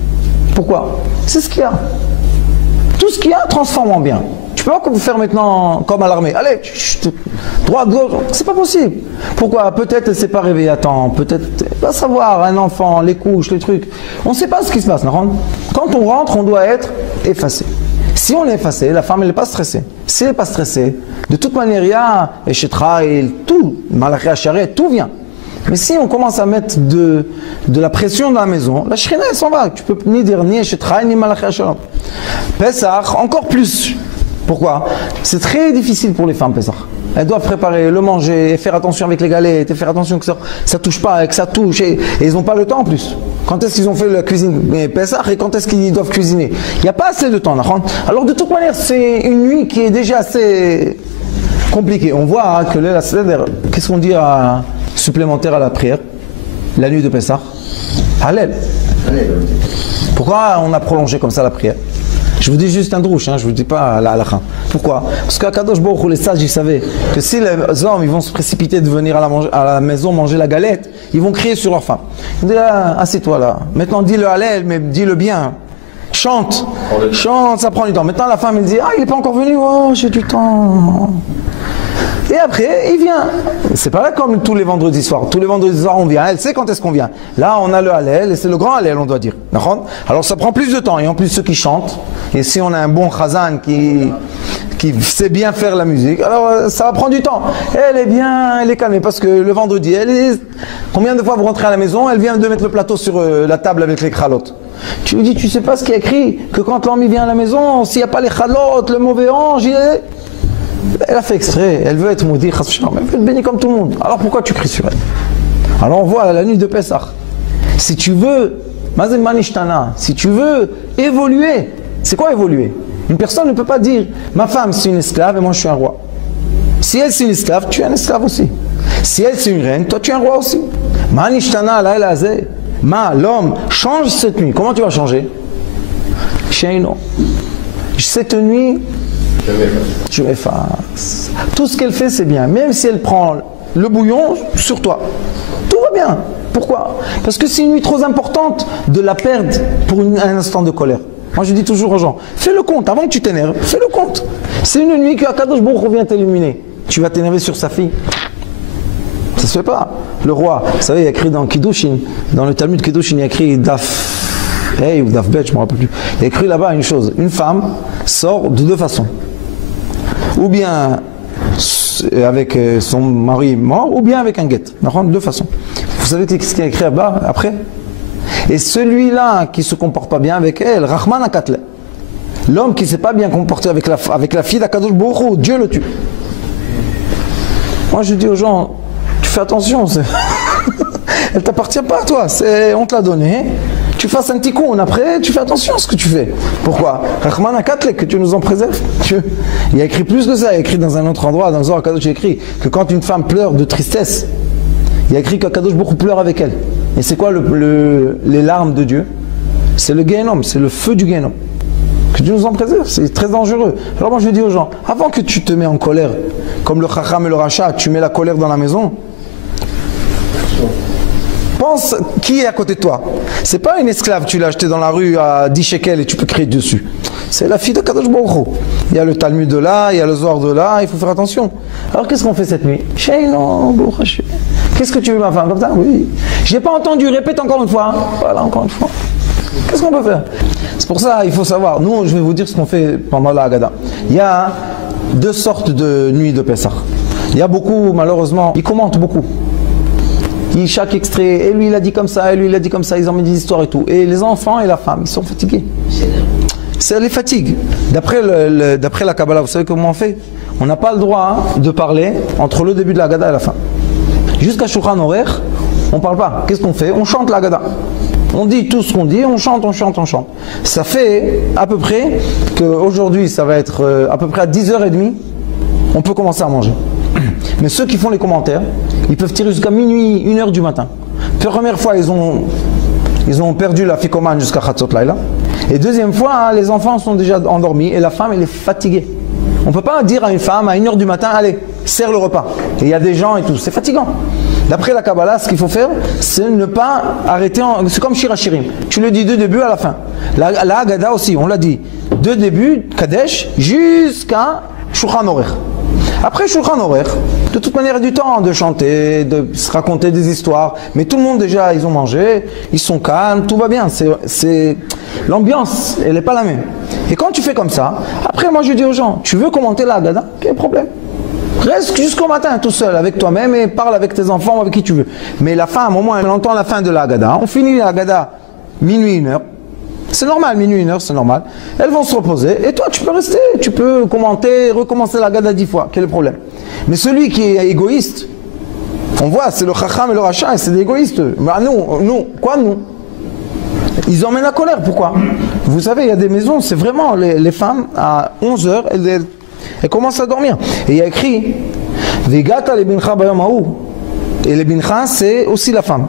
Pourquoi? C'est ce qu'il y a. Tout ce qu'il y a, transforme en bien. Tu peux pas faire maintenant comme à l'armée. Allez, droite, gauche, c'est pas possible. Pourquoi? Peut-être elle s'est pas réveillée à temps, peut-être, va savoir, un enfant, les couches, les trucs. On ne sait pas ce qui se passe. Quand on rentre, on doit être effacé. Si on est effacé, la femme elle n'est pas stressée. Si elle n'est pas stressée, de toute manière, il y a Eshetra et tout, Malachi Hacharet, tout vient. Mais si on commence à mettre de la pression dans la maison, la Shrina elle s'en va. Tu peux ni dire ni Eshetra ni Malachi Hacharet. Pesach, encore plus. Pourquoi? C'est très difficile pour les femmes, Pesach. Elles doivent préparer, le manger, et faire attention avec les galettes, et faire attention que ça ne touche pas, que ça touche. Et ils n'ont pas le temps en plus. Quand est-ce qu'ils ont fait la cuisine Pesach et quand est-ce qu'ils doivent cuisiner? Il n'y a pas assez de temps. Alors de toute manière, c'est une nuit qui est déjà assez compliquée. On voit que là, qu'est-ce qu'on dit supplémentaire à la prière? La nuit de Pesach? Hallel. Pourquoi on a prolongé comme ça la prière? Je vous dis juste un drouche, je ne vous dis pas la halakha. Pourquoi? Parce qu'à Kadosh Baruch Hu, les sages, ils savaient que si les hommes ils vont se précipiter de venir à la maison manger la galette, ils vont crier sur leur femme. Ils disent, assieds-toi là. Maintenant, dis le halel, mais dis-le bien. Chante. Chante, ça prend du temps. Maintenant, la femme, elle dit, il n'est pas encore venu, oh, j'ai du temps. Et après, il vient. C'est pas là comme tous les vendredis soirs. Tous les vendredis soirs, on vient. Elle sait quand est-ce qu'on vient. Là, on a le Hallel, et c'est le grand Hallel, on doit dire. Alors, ça prend plus de temps. Et en plus, ceux qui chantent, et si on a un bon Chazan qui sait bien faire la musique, alors ça va prendre du temps. Elle est bien, elle est calmée, parce que le vendredi, combien de fois vous rentrez à la maison, elle vient de mettre le plateau sur la table avec les kralotes. Tu lui dis, tu sais pas ce qu'il y a écrit, que quand l'homme vient à la maison, s'il n'y a pas les kralotes, le mauvais ange, elle a fait exprès, elle veut être maudite, elle veut être bénie comme tout le monde. Alors pourquoi tu cries sur elle? Alors on voit la nuit de Pesach. Si tu veux, si tu veux évoluer, c'est quoi évoluer? Une personne ne peut pas dire, ma femme c'est une esclave et moi je suis un roi. Si elle c'est une esclave, tu es un esclave aussi. Si elle c'est une reine, toi tu es un roi aussi. L'homme change cette nuit. Comment tu vas changer? Cette nuit, je m'efface. Tout ce qu'elle fait, c'est bien. Même si elle prend le bouillon sur toi, tout va bien. Pourquoi? Parce que c'est une nuit trop importante de la perdre pour un instant de colère. Moi, je dis toujours aux gens, fais le compte. Avant que tu t'énerves, fais le compte. C'est une nuit que Akadosh Baruch Hu vient t'illuminer. Tu vas t'énerver sur sa fille. Ça se fait pas. Le roi, vous savez, il y a écrit dans Kiddushin, dans le Talmud Kiddushin, il y a écrit Daf Hey ou Daf Bet, je ne me rappelle plus. Il y a écrit là-bas une chose. Une femme sort de deux façons. Ou bien avec son mari mort, ou bien avec un guet. De deux façons. Vous savez ce qu'il y a écrit là-bas après? Et celui-là qui ne se comporte pas bien avec elle, Rahman Akatle. L'homme qui ne s'est pas bien comporté avec la fille d'Akadosh Baruch Hu, Dieu le tue. Moi je dis aux gens, tu fais attention, elle ne t'appartient pas à toi, on te l'a donné. Tu fasses un tikkun, après tu fais attention à ce que tu fais. Pourquoi? Rahman Akatle, que tu nous en préserves. Il y a écrit plus que ça, il y a écrit dans un autre endroit, dans Zohar Kadosh, il y a écrit que quand une femme pleure de tristesse, il y a écrit qu'Akadosh Baruch Hu pleure avec elle. Et c'est quoi les larmes de Dieu? C'est le Gehenom, c'est le feu du Gehenom. Que Dieu nous en préserve, c'est très dangereux. Alors moi je dis aux gens, avant que tu te mets en colère, comme le Chacham et le Racha, tu mets la colère dans la maison, pense qui est à côté de toi. C'est pas une esclave, tu l'as achetée dans la rue à 10 shekels et tu peux crier dessus. C'est la fille de Kadosh Baruch Hu. Il y a le Talmud de là, il y a le Zohar de là, il faut faire attention. Alors qu'est-ce qu'on fait cette nuit? Qu'est-ce que tu veux ma femme? Comme ça? Oui. J'ai pas entendu, répète encore une fois. Voilà, encore une fois. Qu'est-ce qu'on peut faire? C'est pour ça, il faut savoir. Nous, je vais vous dire ce qu'on fait pendant la Haggadah. Il y a deux sortes de nuits de Pessah. Il y a beaucoup, malheureusement, ils commentent beaucoup. Chaque extrait, et lui il a dit comme ça, et lui il a dit comme ça, ils en mettent des histoires et tout. Et les enfants et la femme, ils sont fatigués. Ça les fatigue. D'après la Kabbalah, vous savez comment on fait? On n'a pas le droit de parler entre le début de la Haggadah et la fin. Jusqu'à Shulchan Aruch, on ne parle pas. Qu'est-ce qu'on fait? On chante la Haggadah. On dit tout ce qu'on dit, on chante, on chante, on chante. Ça fait à peu près qu'aujourd'hui, ça va être à peu près à 10h30, on peut commencer à manger. Mais ceux qui font les commentaires, ils peuvent tirer jusqu'à minuit, 1h du matin. Première fois, ils ont perdu la ficomane jusqu'à Khatsot Laila. Et deuxième fois, hein, les enfants sont déjà endormis et la femme, elle est fatiguée. On ne peut pas dire à une femme à 1h du matin, allez, serre le repas. Et il y a des gens et tout, c'est fatigant. D'après la Kabbalah, ce qu'il faut faire, c'est ne pas arrêter, c'est comme Shirachirim. Tu le dis de début à la fin. La Haggadah aussi, on l'a dit, de début, Kadesh, jusqu'à Shulchan Aruch. Après Shulchan Aruch, de toute manière, il y a du temps de chanter, de se raconter des histoires. Mais tout le monde déjà, ils ont mangé, ils sont calmes, tout va bien. L'ambiance, elle n'est pas la même. Et quand tu fais comme ça, après moi je dis aux gens, tu veux commenter la Haggadah, quel problème? Reste jusqu'au matin tout seul avec toi-même et parle avec tes enfants, avec qui tu veux. Mais la fin, à un moment, elle entend la fin de la Haggadah. On finit la Haggadah minuit, 1h. C'est normal, minuit, 1h, c'est normal. Elles vont se reposer et toi, tu peux rester. Tu peux commenter, recommencer la Haggadah 10 fois. Quel est le problème? Mais celui qui est égoïste, on voit, c'est le Chacham et le Racha, et c'est des égoïstes. Bah, nous, quoi nous? Ils emmènent la colère, pourquoi? Vous savez, il y a des maisons, c'est vraiment les femmes, à 11h, elles commencent à dormir. Et il y a écrit Vegata le bincha bayom haou. Et le bincha, c'est aussi la femme.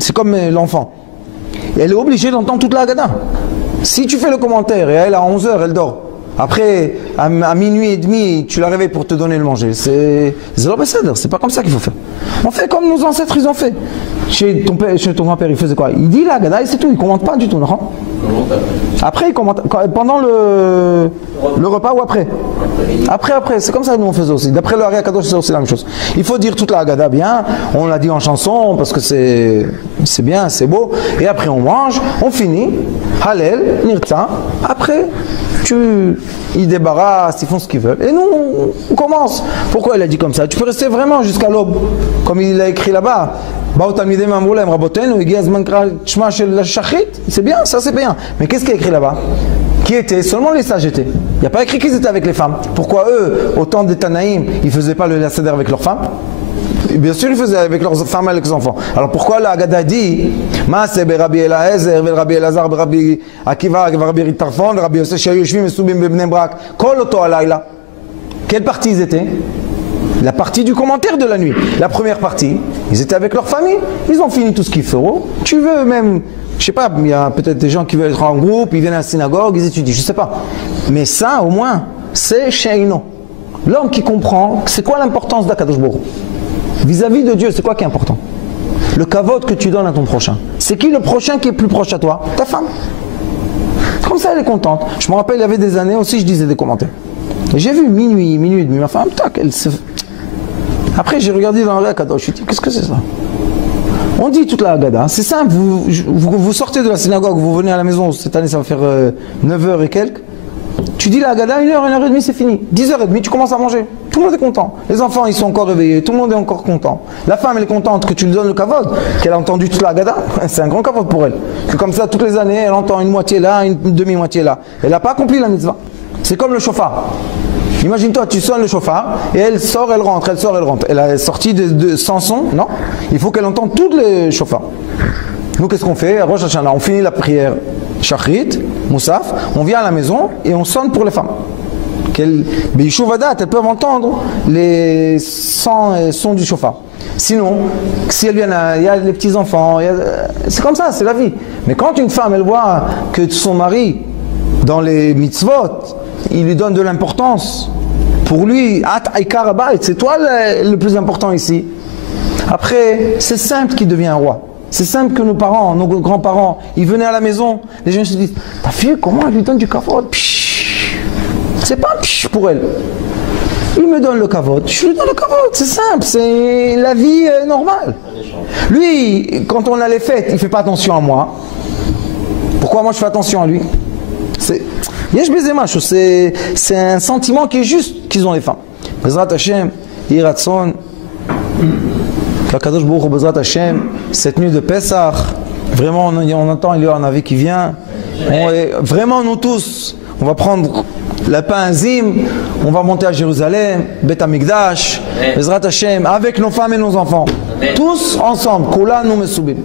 C'est comme l'enfant. Et elle est obligée d'entendre toute la Haggadah. Si tu fais le commentaire et elle à 11h, elle dort. Après, à minuit et demi, tu la réveilles pour te donner le manger. C'est pas comme ça qu'il faut faire. On fait comme nos ancêtres, ils ont fait. Chez ton grand-père, il faisait quoi? Il dit la Haggadah et c'est tout, il ne commente pas du tout, non? Après, il commente pendant le repas ou après? Après, c'est comme ça que nous on faisait aussi. D'après le Ari Akadosh, c'est aussi la même chose. Il faut dire toute la Haggadah bien, on l'a dit en chanson parce que c'est bien, c'est beau. Et après on mange, on finit, Hallel, Nirtza. Après, ils débarrassent, ils font ce qu'ils veulent. Et nous, on commence. Pourquoi il a dit comme ça? Tu peux rester vraiment jusqu'à l'aube, comme il a écrit là-bas. C'est bien, ça c'est bien. Mais qu'est-ce qu'il a écrit là-bas? Qui était? Seulement les sages étaient. Il n'y a pas écrit qu'ils étaient avec les femmes. Pourquoi eux, au temps des Tanaïm, ils ne faisaient pas le Seder avec leurs femmes? Bien sûr, ils faisaient avec leurs femmes et avec leurs enfants. Alors pourquoi la Haggadah dit Maaseh Rabbi Eliezer, Rabbi Elazar, Rabbi Akiva, Rabbi Ritarfon, Rabbi Yosef Shayushvim, Mesubim Bebnei Brak, Kol Oto Alayla? Quelle partie ils étaient? La partie du commentaire de la nuit. La première partie, ils étaient avec leur famille, ils ont fini tout ce qu'ils feront. Tu veux même, je sais pas, il y a peut-être des gens qui veulent être en groupe, ils viennent à la synagogue, ils étudient, je sais pas. Mais ça, au moins, c'est Sheino. L'homme qui comprend, c'est quoi l'importance d'Akadosh Baruch Hu? Vis-à-vis de Dieu, c'est quoi qui est important? Le kavod que tu donnes à ton prochain. C'est qui le prochain qui est plus proche à toi? Ta femme. Comme ça, elle est contente. Je me rappelle, il y avait des années aussi, je disais des commentaires. J'ai vu minuit et demi, ma femme, tac, elle se... Après, j'ai regardé dans la Haggadah, je me suis dit, qu'est-ce que c'est ça? On dit toute la Haggadah, c'est simple, vous sortez de la synagogue, vous venez à la maison, cette année ça va faire 9h et quelques. Tu dis la Haggadah, 1h, 1h30, c'est fini. 10h30, tu commences à manger. Tout le monde est content. Les enfants, ils sont encore réveillés, tout le monde est encore content. La femme, elle est contente que tu lui donnes le kavod, qu'elle a entendu toute la Haggadah. C'est un grand kavod pour elle. Que comme ça, toutes les années, elle entend une moitié là, une demi-moitié là. Elle n'a pas accompli la mitzvah. C'est comme le shofar. Imagine-toi, tu sonnes le shofar et elle sort, elle rentre, elle sort, elle rentre. Elle est sortie sans son, non? Il faut qu'elle entende tous les shofars. Nous, qu'est-ce qu'on fait? À Rosh Hashanah, on finit la prière Shachrit, Moussaf, on vient à la maison et on sonne pour les femmes. B'yishuvadat, elles peuvent entendre les sons du shofar. Sinon, si elles viennent, il y a les petits-enfants, c'est comme ça, c'est la vie. Mais quand une femme, elle voit que son mari, dans les mitzvot, il lui donne de l'importance. Pour lui, c'est toi le plus important ici. Après, c'est simple qu'il devient un roi. C'est simple que nos parents, nos grands-parents, ils venaient à la maison, les gens se disent, ta fille, comment elle lui donne du kavod? C'est pas un psh pour elle. Il me donne le kavod, je lui donne le kavod, c'est simple, c'est la vie normale. Lui, quand on a les fêtes, il ne fait pas attention à moi. Pourquoi moi je fais attention à lui? C'est un sentiment qui est juste qu'ils ont les femmes. Bezrat Hashem, Yiratson, Kadosh Baruch Hu, Bezrat Hashem, cette nuit de Pessah, vraiment on entend, il y a un avis qui vient. Vraiment nous tous, on va prendre le pain Zim, on va monter à Jérusalem, Bet Hamikdash, Bezrat Hashem, avec nos femmes et nos enfants. Tous ensemble, Kula nous mesubim.